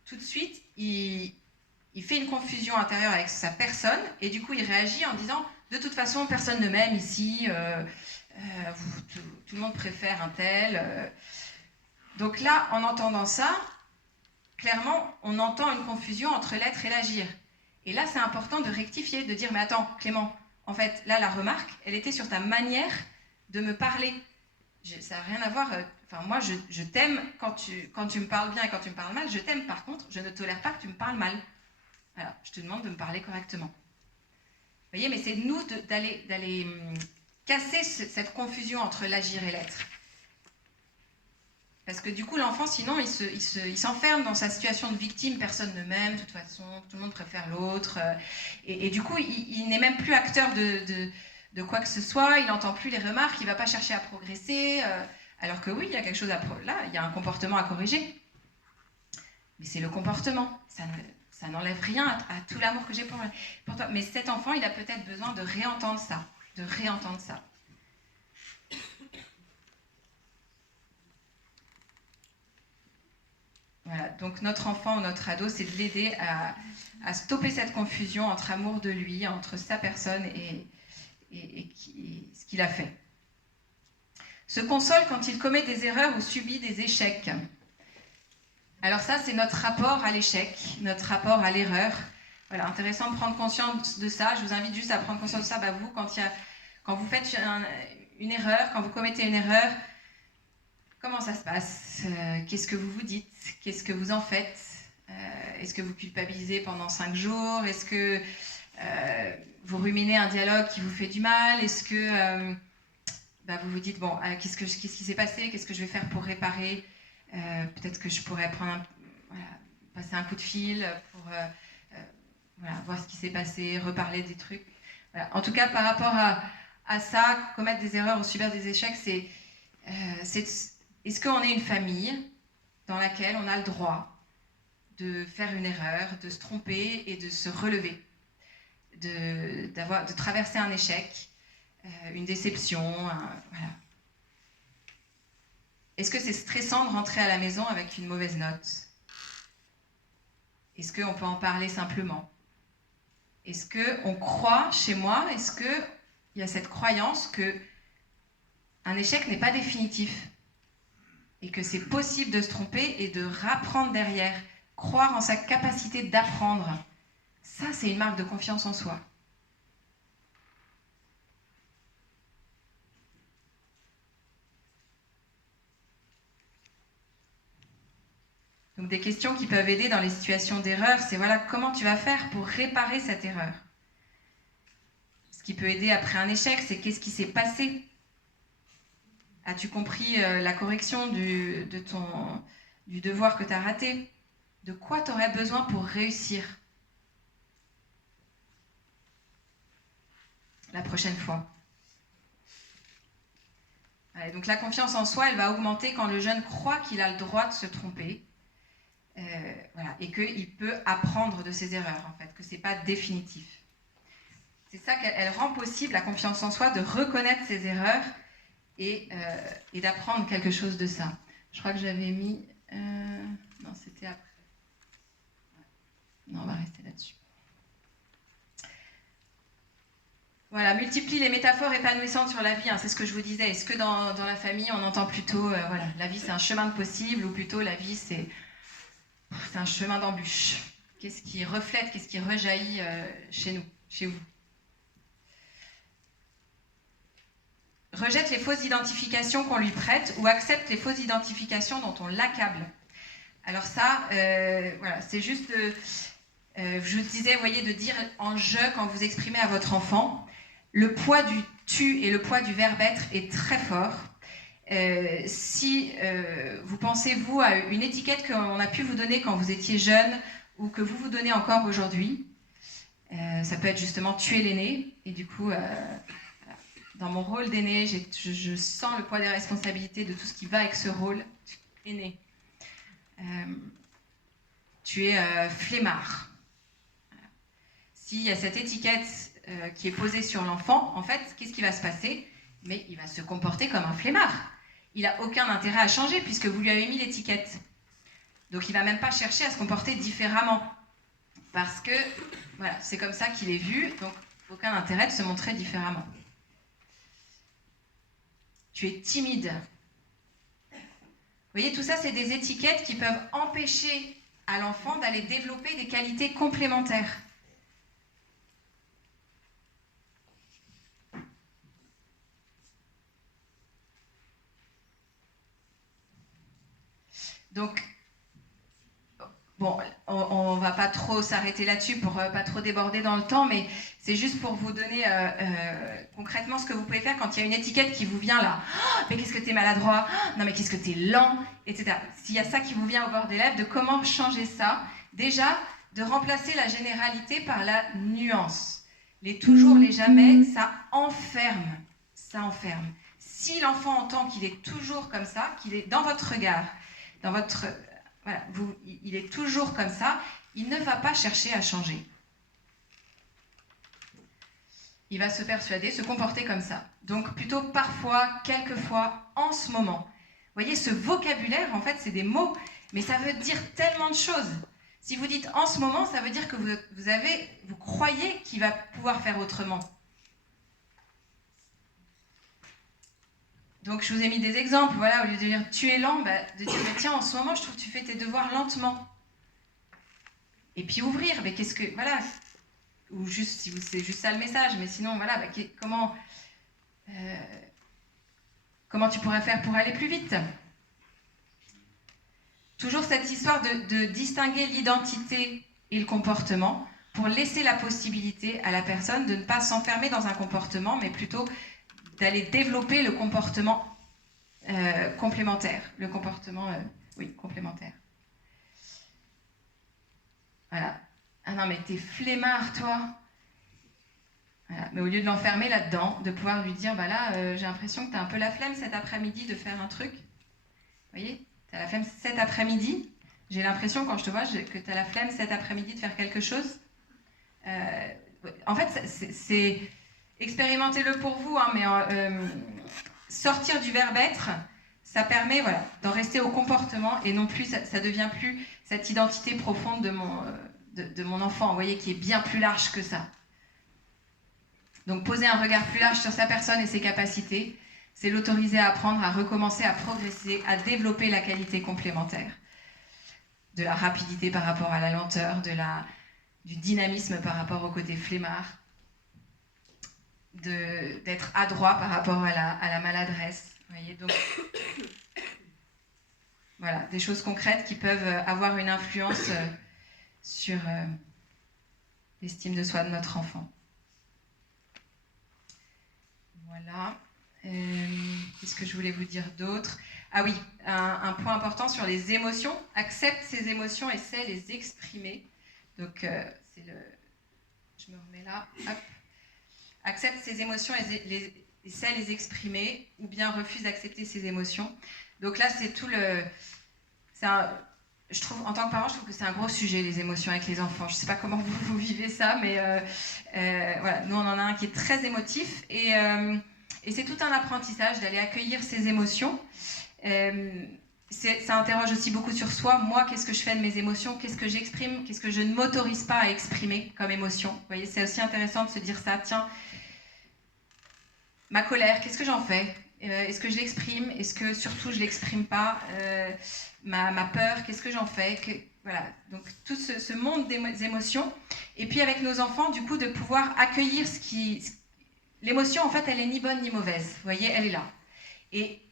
tout de suite, il fait une confusion intérieure avec sa personne et du coup, il réagit en disant « De toute façon, personne ne m'aime ici, tout le monde préfère un tel. » Donc là, en entendant ça, clairement, on entend une confusion entre l'être et l'agir. Et là, c'est important de rectifier, de dire « Mais attends, Clément, en fait, là, la remarque, elle était sur ta manière de me parler. Ça n'a rien à voir... moi, je t'aime quand tu me parles bien et quand tu me parles mal. Je t'aime, par contre, je ne tolère pas que tu me parles mal. Alors, je te demande de me parler correctement. » Vous voyez, mais c'est nous d'aller casser cette confusion entre l'agir et l'être. Parce que du coup, l'enfant, sinon, il s'enferme dans sa situation de victime. Personne ne m'aime, de toute façon, tout le monde préfère l'autre. Et du coup, il n'est même plus acteur de quoi que ce soit. Il n'entend plus les remarques, il ne va pas chercher à progresser. Alors que oui, il y a quelque chose là, il y a un comportement à corriger. Mais c'est le comportement. Ça n'enlève rien à tout l'amour que j'ai pour toi. Mais cet enfant, il a peut-être besoin de réentendre ça. De réentendre ça. Voilà, donc notre enfant ou notre ado, c'est de l'aider à stopper cette confusion entre amour de lui, entre sa personne et ce qu'il a fait. Se console quand il commet des erreurs ou subit des échecs. Alors ça, c'est notre rapport à l'échec, notre rapport à l'erreur. Voilà, intéressant de prendre conscience de ça. Je vous invite juste à prendre conscience de ça. Bah, vous, quand vous faites une erreur, quand vous commettez une erreur, comment ça se passe? Qu'est-ce que vous vous dites? Qu'est-ce que vous en faites? Est-ce que vous culpabilisez pendant 5 jours? Est-ce que vous ruminez un dialogue qui vous fait du mal? Est-ce que vous vous dites, bon, qu'est-ce qui s'est passé? Qu'est-ce que je vais faire pour réparer? Peut-être que je pourrais passer un coup de fil pour voir ce qui s'est passé, reparler des trucs. Voilà. En tout cas, par rapport à ça, commettre des erreurs ou subir des échecs, c'est est-ce qu'on est une famille dans laquelle on a le droit de faire une erreur, de se tromper et de se relever, de traverser un échec, une déception, voilà. Est-ce que c'est stressant de rentrer à la maison avec une mauvaise note? Est-ce qu'on peut en parler simplement? Est-ce qu'on croit chez moi, est-ce qu'il y a cette croyance qu'un échec n'est pas définitif et que c'est possible de se tromper et de rapprendre derrière, croire en sa capacité d'apprendre? Ça, c'est une marque de confiance en soi. Donc des questions qui peuvent aider dans les situations d'erreur, c'est voilà, comment tu vas faire pour réparer cette erreur? Ce qui peut aider après un échec, c'est qu'est-ce qui s'est passé? As-tu compris la correction du devoir que tu as raté? De quoi tu aurais besoin pour réussir la prochaine fois? Allez, donc la confiance en soi, elle va augmenter quand le jeune croit qu'il a le droit de se tromper. Et qu'il peut apprendre de ses erreurs, en fait, que ce n'est pas définitif. C'est ça qu'elle rend possible, la confiance en soi, de reconnaître ses erreurs et d'apprendre quelque chose de ça. Je crois que j'avais mis... non, c'était après. Non, on va rester là-dessus. Voilà, multiplie les métaphores épanouissantes sur la vie, hein, c'est ce que je vous disais. Est-ce que dans la famille, on entend plutôt, la vie c'est un chemin de possible, ou plutôt la vie c'est un chemin d'embûche? Qu'est-ce qui reflète, qu'est-ce qui rejaillit chez nous, chez vous? Rejette les fausses identifications qu'on lui prête ou accepte les fausses identifications dont on l'accable. Alors ça, c'est juste, je vous disais, vous voyez, de dire en je quand vous exprimez à votre enfant, le poids du tu et le poids du verbe être est très fort. Si vous pensez, vous, à une étiquette qu'on a pu vous donner quand vous étiez jeune ou que vous vous donnez encore aujourd'hui, ça peut être justement tuer l'aîné. Et du coup, dans mon rôle d'aîné, je sens le poids des responsabilités de tout ce qui va avec ce rôle aîné. Tu es flemmard. S'il y a cette étiquette qui est posée sur l'enfant, en fait, qu'est-ce qui va se passer? Mais il va se comporter comme un flemmard. Il n'a aucun intérêt à changer puisque vous lui avez mis l'étiquette. Donc il ne va même pas chercher à se comporter différemment. Parce que voilà, c'est comme ça qu'il est vu, donc aucun intérêt de se montrer différemment. Tu es timide. Vous voyez, tout ça, c'est des étiquettes qui peuvent empêcher à l'enfant d'aller développer des qualités complémentaires. Donc, Bon, on va pas trop s'arrêter là-dessus pour pas trop déborder dans le temps, mais c'est juste pour vous donner concrètement ce que vous pouvez faire quand il y a une étiquette qui vous vient là. Oh, mais qu'est-ce que t'es maladroit, non mais qu'est-ce que t'es lent, etc. S'il y a ça qui vous vient au bord des lèvres, de comment changer ça. Déjà, de remplacer la généralité par la nuance. Les toujours, les jamais, ça enferme. Ça enferme. Si l'enfant entend qu'il est toujours comme ça, qu'il est dans votre regard, dans votre... Voilà, il est toujours comme ça, il ne va pas chercher à changer. Il va se persuader, se comporter comme ça. Donc plutôt parfois, quelquefois, en ce moment. Vous voyez, ce vocabulaire, en fait, c'est des mots, mais ça veut dire tellement de choses. Si vous dites en ce moment, ça veut dire que vous croyez qu'il va pouvoir faire autrement. Donc je vous ai mis des exemples, voilà, au lieu de dire tu es lent, de dire tiens, en ce moment je trouve que tu fais tes devoirs lentement. Et puis ouvrir, mais qu'est-ce que, voilà, ou juste si c'est juste ça le message, mais sinon voilà, comment tu pourrais faire pour aller plus vite? Toujours cette histoire de distinguer l'identité et le comportement pour laisser la possibilité à la personne de ne pas s'enfermer dans un comportement, mais plutôt d'aller développer le comportement complémentaire. Le comportement, complémentaire. Voilà. Ah non, mais t'es flemmard, toi. Voilà. Mais au lieu de l'enfermer là-dedans, de pouvoir lui dire, j'ai l'impression que t'as un peu la flemme cet après-midi de faire un truc. Vous voyez, t'as la flemme cet après-midi. J'ai l'impression, quand je te vois, que t'as la flemme cet après-midi de faire quelque chose. En fait, c'est expérimentez-le pour vous, hein, mais sortir du verbe être, ça permet d'en rester au comportement et non plus, ça devient plus cette identité profonde de mon enfant, vous voyez, qui est bien plus large que ça. Donc poser un regard plus large sur sa personne et ses capacités, c'est l'autoriser à apprendre, à recommencer, à progresser, à développer la qualité complémentaire. De la rapidité par rapport à la lenteur, du dynamisme par rapport au côté flemmard, d'être adroit par rapport à la maladresse. Vous voyez, donc, voilà, des choses concrètes qui peuvent avoir une influence sur l'estime de soi de notre enfant. Voilà. Qu'est-ce que je voulais vous dire d'autre? Ah oui, un point important sur les émotions. Accepte ses émotions et sait les exprimer. Donc, je me remets là. Hop. Accepte ses émotions et sait les exprimer, ou bien refuse d'accepter ses émotions. Donc là, c'est tout le... je trouve, en tant que parent, je trouve que c'est un gros sujet, les émotions avec les enfants. Je ne sais pas comment vous vivez ça, mais voilà, nous, on en a un qui est très émotif. Et c'est tout un apprentissage d'aller accueillir ses émotions. Ça interroge aussi beaucoup sur soi. Moi, qu'est-ce que je fais de mes émotions? Qu'est-ce que j'exprime? Qu'est-ce que je ne m'autorise pas à exprimer comme émotion? Vous voyez, c'est aussi intéressant de se dire ça. Tiens, ma colère, qu'est-ce que j'en fais? Est-ce que je l'exprime? Est-ce que surtout je l'exprime pas? Ma peur, qu'est-ce que j'en fais? Voilà, donc tout ce monde des émotions. Et puis avec nos enfants, du coup, de pouvoir accueillir l'émotion, en fait, elle est ni bonne ni mauvaise. Vous voyez, elle est là. Et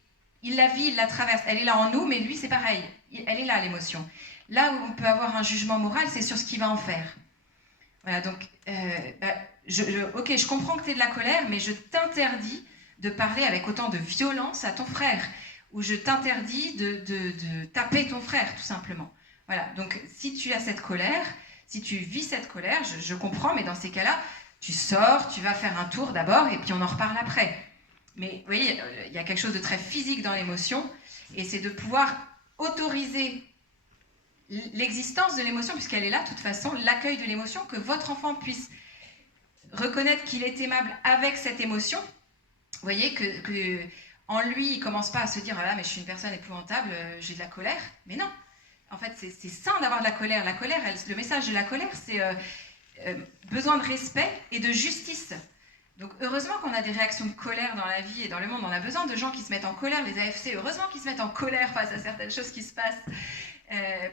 il la vit, il la traverse. Elle est là en nous, mais lui, c'est pareil. Elle est là, l'émotion. Là où on peut avoir un jugement moral, c'est sur ce qu'il va en faire. Voilà, donc, ok, je comprends que tu es de la colère, mais je t'interdis de parler avec autant de violence à ton frère, ou je t'interdis de taper ton frère, tout simplement. Voilà, donc si tu as cette colère, si tu vis cette colère, je comprends, mais dans ces cas-là, tu sors, tu vas faire un tour d'abord, et puis on en reparle après. Mais vous voyez, il y a quelque chose de très physique dans l'émotion, et c'est de pouvoir autoriser l'existence de l'émotion, puisqu'elle est là, de toute façon, l'accueil de l'émotion, que votre enfant puisse reconnaître qu'il est aimable avec cette émotion. Vous voyez que en lui, il ne commence pas à se dire « Ah là, mais je suis une personne épouvantable, j'ai de la colère ». Mais non, en fait, c'est sain d'avoir de la colère. La colère, le message de la colère, c'est besoin de respect et de justice. Donc heureusement qu'on a des réactions de colère dans la vie et dans le monde. On a besoin de gens qui se mettent en colère, les AFC, heureusement qu'ils se mettent en colère face à certaines choses qui se passent.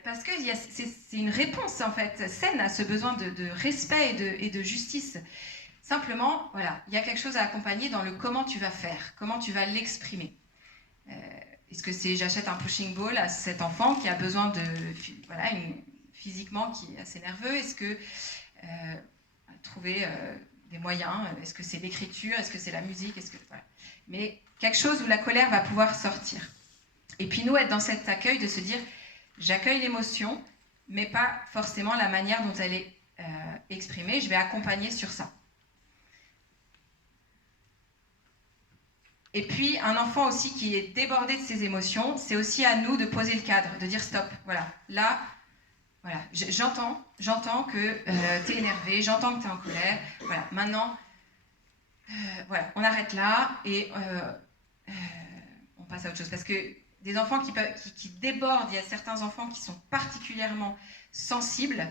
Parce que c'est une réponse, en fait, saine à ce besoin de respect et de justice. Simplement, voilà, il y a quelque chose à accompagner dans le comment tu vas faire, comment tu vas l'exprimer. Est-ce que c'est j'achète un pushing ball à cet enfant qui a besoin de... Voilà, physiquement qui est assez nerveux, est-ce que trouver des moyens, est-ce que c'est l'écriture, est-ce que c'est la musique, voilà. Mais quelque chose où la colère va pouvoir sortir. Et puis nous, être dans cet accueil de se dire, j'accueille l'émotion, mais pas forcément la manière dont elle est exprimée, je vais accompagner sur ça. Et puis, un enfant aussi qui est débordé de ses émotions, c'est aussi à nous de poser le cadre, de dire stop, voilà, là, voilà, j'entends que tu es énervé, j'entends que tu es en colère, voilà, maintenant, voilà, on arrête là et on passe à autre chose. Parce que des enfants qui débordent, il y a certains enfants qui sont particulièrement sensibles,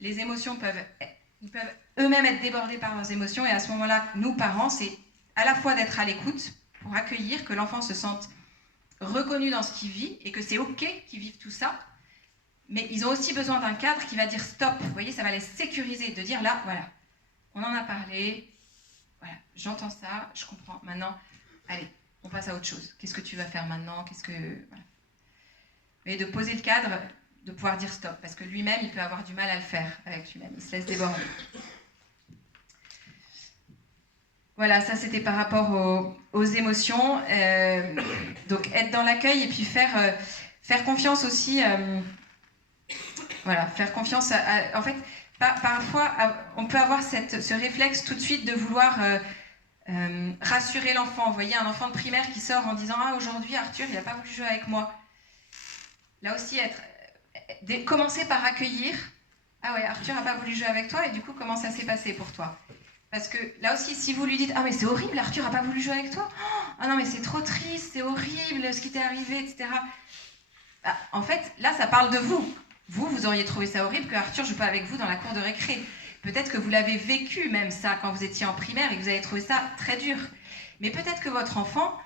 les émotions ils peuvent eux-mêmes être débordés par leurs émotions, et à ce moment-là, nous, parents, c'est à la fois d'être à l'écoute, pour accueillir, que l'enfant se sente reconnu dans ce qu'il vit et que c'est OK qu'ils vivent tout ça. Mais ils ont aussi besoin d'un cadre qui va dire stop. Vous voyez, ça va les sécuriser, de dire là, voilà, on en a parlé, voilà, j'entends ça, je comprends. Maintenant, allez, on passe à autre chose. Qu'est-ce que tu vas faire maintenant? Voilà. Et de poser le cadre, de pouvoir dire stop, parce que lui-même, il peut avoir du mal à le faire avec lui-même. Il se laisse déborder. Voilà, ça c'était par rapport aux émotions. Donc être dans l'accueil et puis faire confiance aussi. Voilà, faire confiance en fait, parfois on peut avoir ce réflexe tout de suite de vouloir rassurer l'enfant. Vous voyez, un enfant de primaire qui sort en disant « Ah, aujourd'hui Arthur, il n'a pas voulu jouer avec moi ». Là aussi, commencer par accueillir « Ah ouais, Arthur n'a pas voulu jouer avec toi, et du coup, comment ça s'est passé pour toi ?» Parce que là aussi, si vous lui dites « Ah mais c'est horrible, Arthur n'a pas voulu jouer avec toi. Ah non mais c'est trop triste, c'est horrible ce qui t'est arrivé, etc. » Bah, en fait, là, ça parle de vous. Vous auriez trouvé ça horrible que Arthur joue pas avec vous dans la cour de récré. Peut-être que vous l'avez vécu même ça quand vous étiez en primaire et que vous avez trouvé ça très dur. Mais peut-être que votre enfant,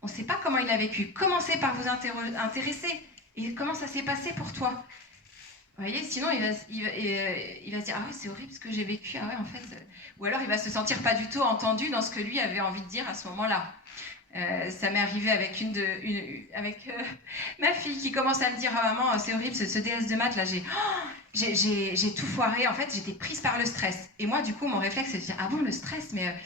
on ne sait pas comment il l'a vécu. Commencez par vous intéresser. Et comment ça s'est passé pour toi? Vous voyez, sinon il va se dire « Ah oui, c'est horrible ce que j'ai vécu. Ah ouais, en fait... » Ou alors il va se sentir pas du tout entendu dans ce que lui avait envie de dire à ce moment-là. Ça m'est arrivé avec ma fille qui commence à me dire « Ah maman, c'est horrible, ce DS de maths là, j'ai tout foiré. En fait, j'étais prise par le stress. » Et moi, du coup, mon réflexe, c'est de dire « Ah bon, le stress, mais...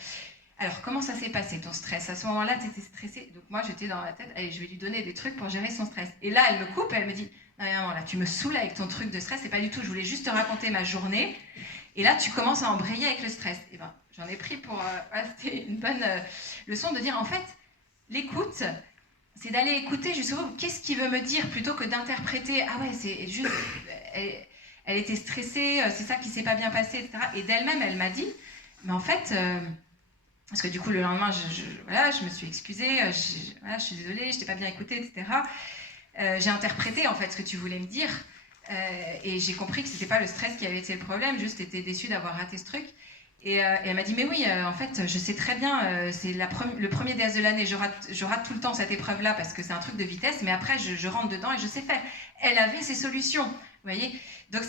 alors, comment ça s'est passé, ton stress? À ce moment-là, tu étais stressée. » Donc moi, j'étais dans ma tête, allez, je vais lui donner des trucs pour gérer son stress. Et là, elle me coupe et elle me dit « Non, maman, là, tu me saoules avec ton truc de stress, c'est pas du tout, je voulais juste te raconter ma journée. Et là, tu commences à embrayer avec le stress. » Et ben, j'en ai pris pour... c'était une bonne leçon de dire, en fait, l'écoute, c'est d'aller écouter justement qu'est-ce qu'il veut me dire plutôt que d'interpréter « Ah ouais, c'est juste... elle était stressée, c'est ça qui s'est pas bien passé, etc. » Et d'elle-même, elle m'a dit « Mais en fait... parce que du coup, le lendemain, je me suis excusée, je suis désolée, je t'ai pas bien écoutée, etc. J'ai interprété en fait ce que tu voulais me dire et j'ai compris que c'était pas le stress qui avait été le problème, juste j'étais déçue d'avoir raté ce truc. Et elle m'a dit mais oui, en fait, je sais très bien, c'est le premier DS de l'année, je rate tout le temps cette épreuve-là parce que c'est un truc de vitesse, mais après je rentre dedans et je sais faire. Elle avait ses solutions, vous voyez. Donc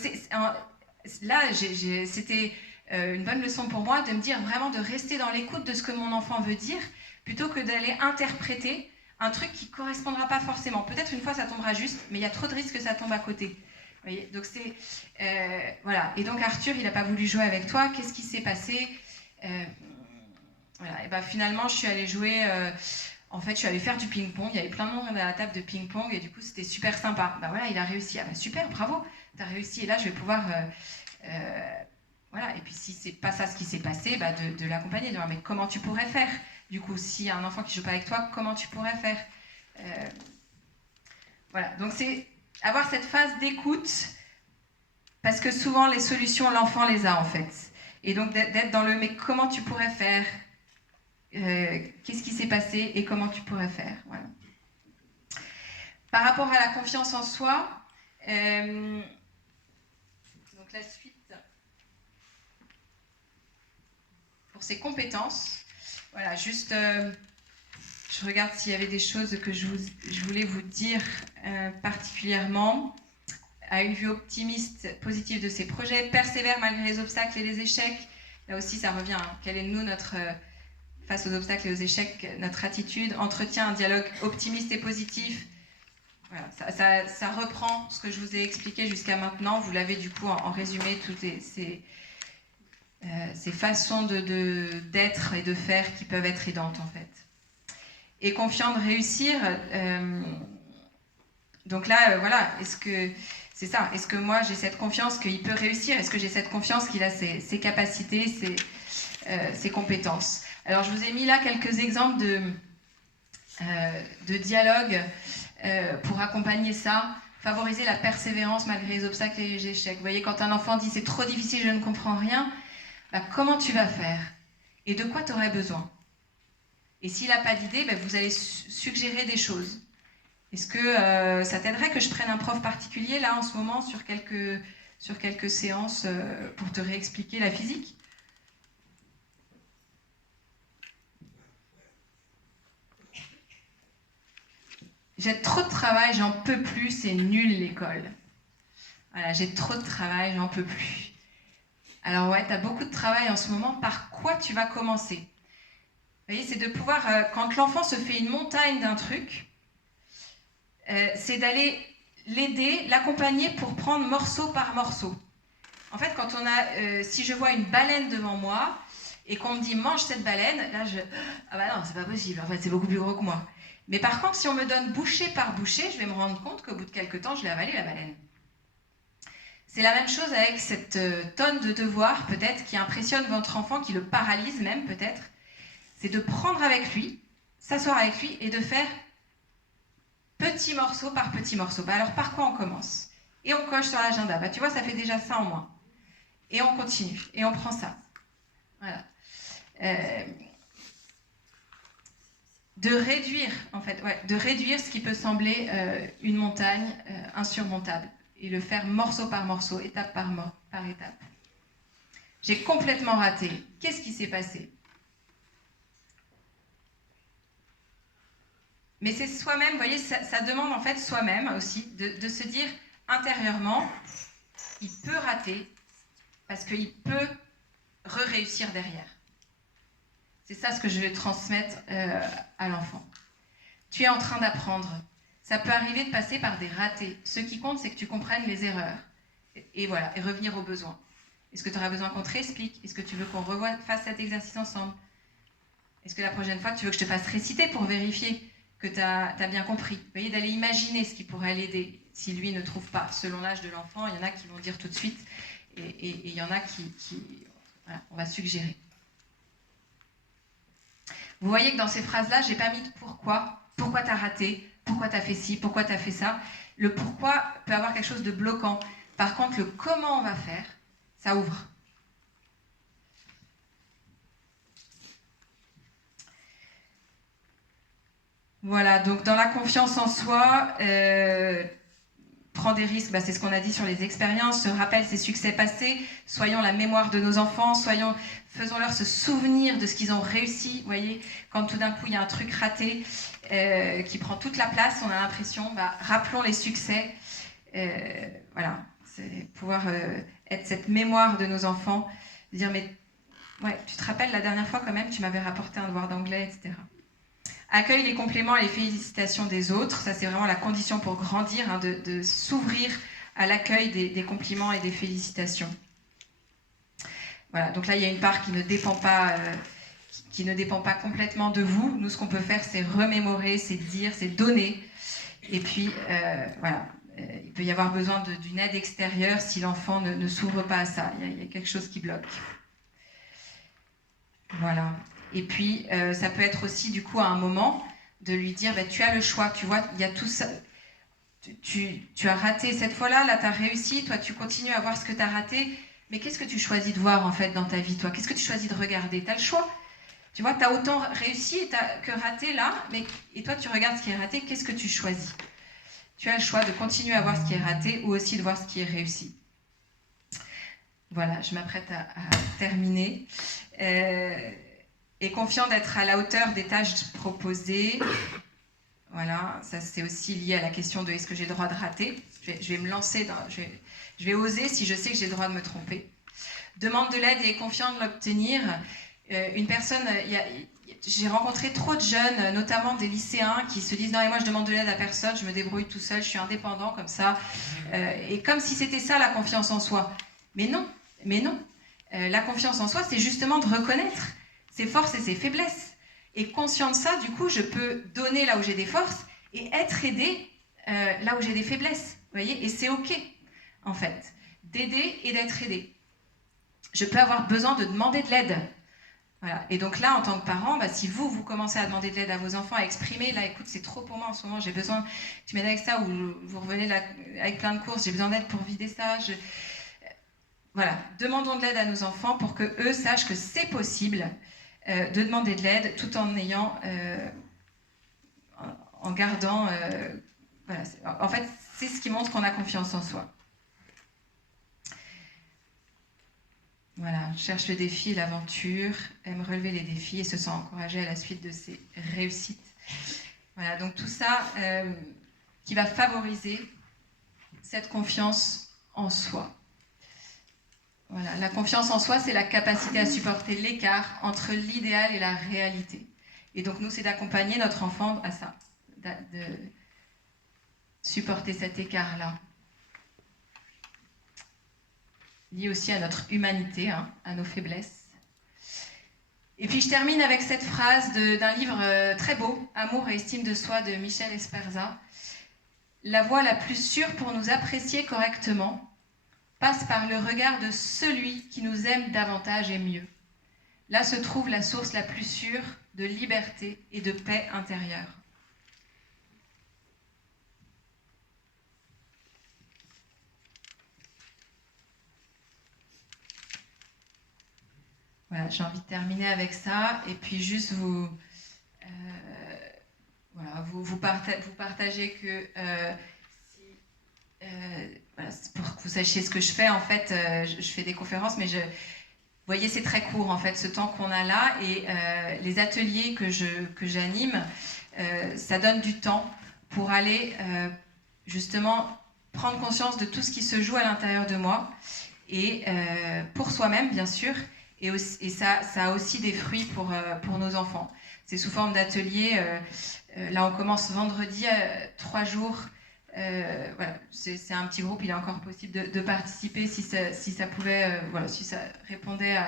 là, c'était une bonne leçon pour moi de me dire vraiment de rester dans l'écoute de ce que mon enfant veut dire plutôt que d'aller interpréter un truc qui ne correspondra pas forcément. Peut-être une fois ça tombera juste, mais il y a trop de risques que ça tombe à côté. Vous voyez, donc c'est... voilà. Et donc Arthur, il n'a pas voulu jouer avec toi. Qu'est-ce qui s'est passé? Voilà. Et ben, finalement, je suis allée jouer... en fait, je suis allée faire du ping-pong. Il y avait plein de monde à la table de ping-pong et du coup, c'était super sympa. Ben voilà, il a réussi. Ah ben super, bravo, tu as réussi. Et là, je vais pouvoir... voilà. Et puis, si c'est pas ça ce qui s'est passé, bah de l'accompagner, de dire mais comment tu pourrais faire? Du coup, s'il y a un enfant qui joue pas avec toi, comment tu pourrais faire? Voilà. Donc c'est avoir cette phase d'écoute, parce que souvent les solutions, l'enfant les a en fait. Et donc d'être dans le mais comment tu pourrais faire? Qu'est-ce qui s'est passé et comment tu pourrais faire? Voilà. Par rapport à la confiance en soi, donc la suite. Pour ses compétences. Voilà, juste, je regarde s'il y avait des choses que je voulais vous dire particulièrement. À une vue optimiste, positive de ses projets, persévère malgré les obstacles et les échecs. Là aussi, ça revient. Hein. Quelle est, nous, face aux obstacles et aux échecs, notre attitude? Entretient un dialogue optimiste et positif. voilà, ça reprend ce que je vous ai expliqué jusqu'à maintenant. Vous l'avez du coup en résumé, toutes ces façons d'être et de faire qui peuvent être aidantes en fait. Et confiant de réussir, donc là, voilà, est-ce que moi j'ai cette confiance qu'il peut réussir? Est-ce que j'ai cette confiance qu'il a ses capacités, ses compétences? Alors je vous ai mis là quelques exemples de dialogue pour accompagner ça. Favoriser la persévérance malgré les obstacles et les échecs. Vous voyez, quand un enfant dit « c'est trop difficile, je ne comprends rien », bah, comment tu vas faire? Et de quoi tu aurais besoin? Et s'il n'a pas d'idée, bah, vous allez suggérer des choses. Est-ce que ça t'aiderait que je prenne un prof particulier là en ce moment sur quelques séances pour te réexpliquer la physique? J'ai trop de travail, j'en peux plus, c'est nul l'école. Voilà, j'ai trop de travail, j'en peux plus. Alors ouais, tu as beaucoup de travail en ce moment, par quoi tu vas commencer? Vous voyez, c'est de pouvoir, quand l'enfant se fait une montagne d'un truc, c'est d'aller l'aider, l'accompagner pour prendre morceau par morceau. En fait, quand si je vois une baleine devant moi et qu'on me dit mange cette baleine, là ah bah non, c'est pas possible, en fait c'est beaucoup plus gros que moi. Mais par contre, si on me donne bouchée par bouchée, je vais me rendre compte qu'au bout de quelques temps, je l'ai avalée la baleine. C'est la même chose avec cette tonne de devoirs peut-être qui impressionne votre enfant, qui le paralyse même peut-être. C'est de prendre avec lui, s'asseoir avec lui et de faire petit morceau par petit morceau. Bah alors par quoi on commence? Et on coche sur l'agenda. Bah tu vois, ça fait déjà ça en moins. Et on continue. Et on prend ça. Voilà. De réduire, en fait, de réduire ce qui peut sembler une montagne insurmontable. Et le faire morceau par morceau, étape par étape. J'ai complètement raté. Qu'est-ce qui s'est passé? Mais c'est soi-même, vous voyez, ça demande en fait soi-même aussi de se dire intérieurement, il peut rater parce qu'il peut réussir derrière. C'est ça ce que je vais transmettre à l'enfant. Tu es en train d'apprendre. Ça peut arriver de passer par des ratés. Ce qui compte, c'est que tu comprennes les erreurs. Et voilà, et revenir aux besoins. Est-ce que tu auras besoin qu'on te réexplique? Est-ce que tu veux qu'on fasse cet exercice ensemble? Est-ce que la prochaine fois, tu veux que je te fasse réciter pour vérifier que tu as bien compris? Vous voyez, d'aller imaginer ce qui pourrait l'aider si lui ne trouve pas. Selon l'âge de l'enfant, il y en a qui vont dire tout de suite et il y en a qui voilà, on va suggérer. Vous voyez que dans ces phrases-là, je n'ai pas mis de pourquoi. Pourquoi tu as raté? Pourquoi tu as fait ci? Pourquoi tu as fait ça? Le pourquoi peut avoir quelque chose de bloquant. Par contre, le comment on va faire, ça ouvre. Voilà, donc dans la confiance en soi, prend des risques, c'est ce qu'on a dit sur les expériences, se rappelle ses succès passés, soyons la mémoire de nos enfants, faisons-leur se souvenir de ce qu'ils ont réussi. Vous voyez, quand tout d'un coup il y a un truc raté qui prend toute la place, on a l'impression, rappelons les succès. Voilà, c'est pouvoir être cette mémoire de nos enfants, dire mais ouais, tu te rappelles la dernière fois quand même, tu m'avais rapporté un devoir d'anglais, etc. Accueille les compléments et les félicitations des autres. Ça, c'est vraiment la condition pour grandir, de s'ouvrir à l'accueil des compliments et des félicitations. Voilà, donc là, il y a une part qui ne dépend pas complètement de vous. Nous, ce qu'on peut faire, c'est remémorer, c'est dire, c'est donner. Et puis, voilà, il peut y avoir besoin d'une aide extérieure si l'enfant ne s'ouvre pas à ça. Il y a quelque chose qui bloque. Voilà. Et puis, ça peut être aussi, du coup, à un moment, de lui dire, tu as le choix, tu vois, il y a tout ça. Tu as raté cette fois-là, là, tu as réussi, toi, tu continues à voir ce que tu as raté, mais qu'est-ce que tu choisis de voir, en fait, dans ta vie, toi? Qu'est-ce que tu choisis de regarder? Tu as le choix. Tu vois, tu as autant réussi que raté, là, et toi, tu regardes ce qui est raté, qu'est-ce que tu choisis? Tu as le choix de continuer à voir ce qui est raté ou aussi de voir ce qui est réussi. Voilà, je m'apprête à terminer. Et confiant d'être à la hauteur des tâches proposées. Voilà, ça c'est aussi lié à la question de est-ce que j'ai le droit de rater? Je vais me lancer, je vais oser si je sais que j'ai le droit de me tromper. Demande de l'aide et est confiant de l'obtenir. Une personne, il j'ai rencontré trop de jeunes, notamment des lycéens, qui se disent « Non, et moi je demande de l'aide à personne, je me débrouille tout seul, je suis indépendant comme ça. » Et comme si c'était ça la confiance en soi. Mais non, mais non. La confiance en soi, c'est justement de reconnaître ses forces et ses faiblesses. Et conscient de ça, du coup, je peux donner là où j'ai des forces et être aidé là où j'ai des faiblesses. Vous voyez ? Et c'est OK, en fait, d'aider et d'être aidé. Je peux avoir besoin de demander de l'aide. Voilà. Et donc là, en tant que parent, si vous commencez à demander de l'aide à vos enfants, à exprimer, là, écoute, c'est trop pour moi en ce moment, j'ai besoin, tu m'aides avec ça, ou vous revenez là, avec plein de courses, j'ai besoin d'aide pour vider ça. Voilà, demandons de l'aide à nos enfants pour qu'eux sachent que c'est possible de demander de l'aide tout en ayant, en gardant, voilà, en fait, c'est ce qui montre qu'on a confiance en soi. Voilà, cherche le défi et l'aventure, aime relever les défis et se sent encouragé à la suite de ses réussites. Voilà, donc tout ça qui va favoriser cette confiance en soi. Voilà, la confiance en soi, c'est la capacité à supporter l'écart entre l'idéal et la réalité. Et donc nous, c'est d'accompagner notre enfant à ça, de supporter cet écart-là. Lié aussi à notre humanité, à nos faiblesses. Et puis je termine avec cette phrase d'un livre très beau, Amour et estime de soi de Michel Esperza. La voie la plus sûre pour nous apprécier correctement passe par le regard de celui qui nous aime davantage et mieux. Là se trouve la source la plus sûre de liberté et de paix intérieure. Voilà, j'ai envie de terminer avec ça et puis juste vous partager que voilà, pour que vous sachiez ce que je fais, en fait, je fais des conférences, mais vous voyez, c'est très court, en fait, ce temps qu'on a là, et les ateliers que j'anime, ça donne du temps pour aller justement prendre conscience de tout ce qui se joue à l'intérieur de moi, et pour soi-même, bien sûr, et ça a aussi des fruits pour nos enfants. C'est sous forme d'ateliers. Là, on commence vendredi, 3 jours. Voilà, c'est un petit groupe, il est encore possible de participer si ça pouvait, voilà, si ça répondait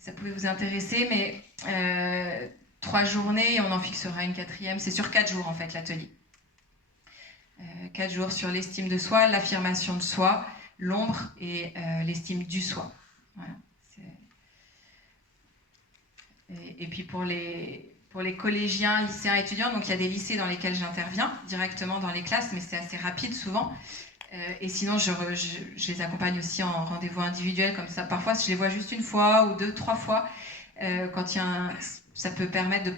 ça pouvait vous intéresser, mais 3 journées, on en fixera une 4e, c'est sur 4 jours en fait l'atelier. 4 jours sur l'estime de soi, l'affirmation de soi, l'ombre et l'estime du soi. Voilà. Et puis pour les collégiens, lycéens, étudiants, donc il y a des lycées dans lesquels j'interviens directement dans les classes, mais c'est assez rapide souvent. Et sinon, je les accompagne aussi en rendez-vous individuel, comme ça. Parfois, je les vois juste une fois ou 2, 3 fois, quand ça peut permettre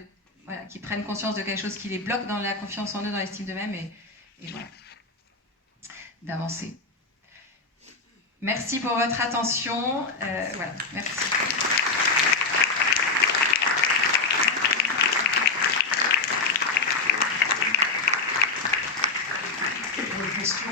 qu'ils prennent conscience de quelque chose qui les bloque dans la confiance en eux, dans l'estime d'eux-mêmes, et voilà, d'avancer. Merci pour votre attention. Voilà, merci. Question.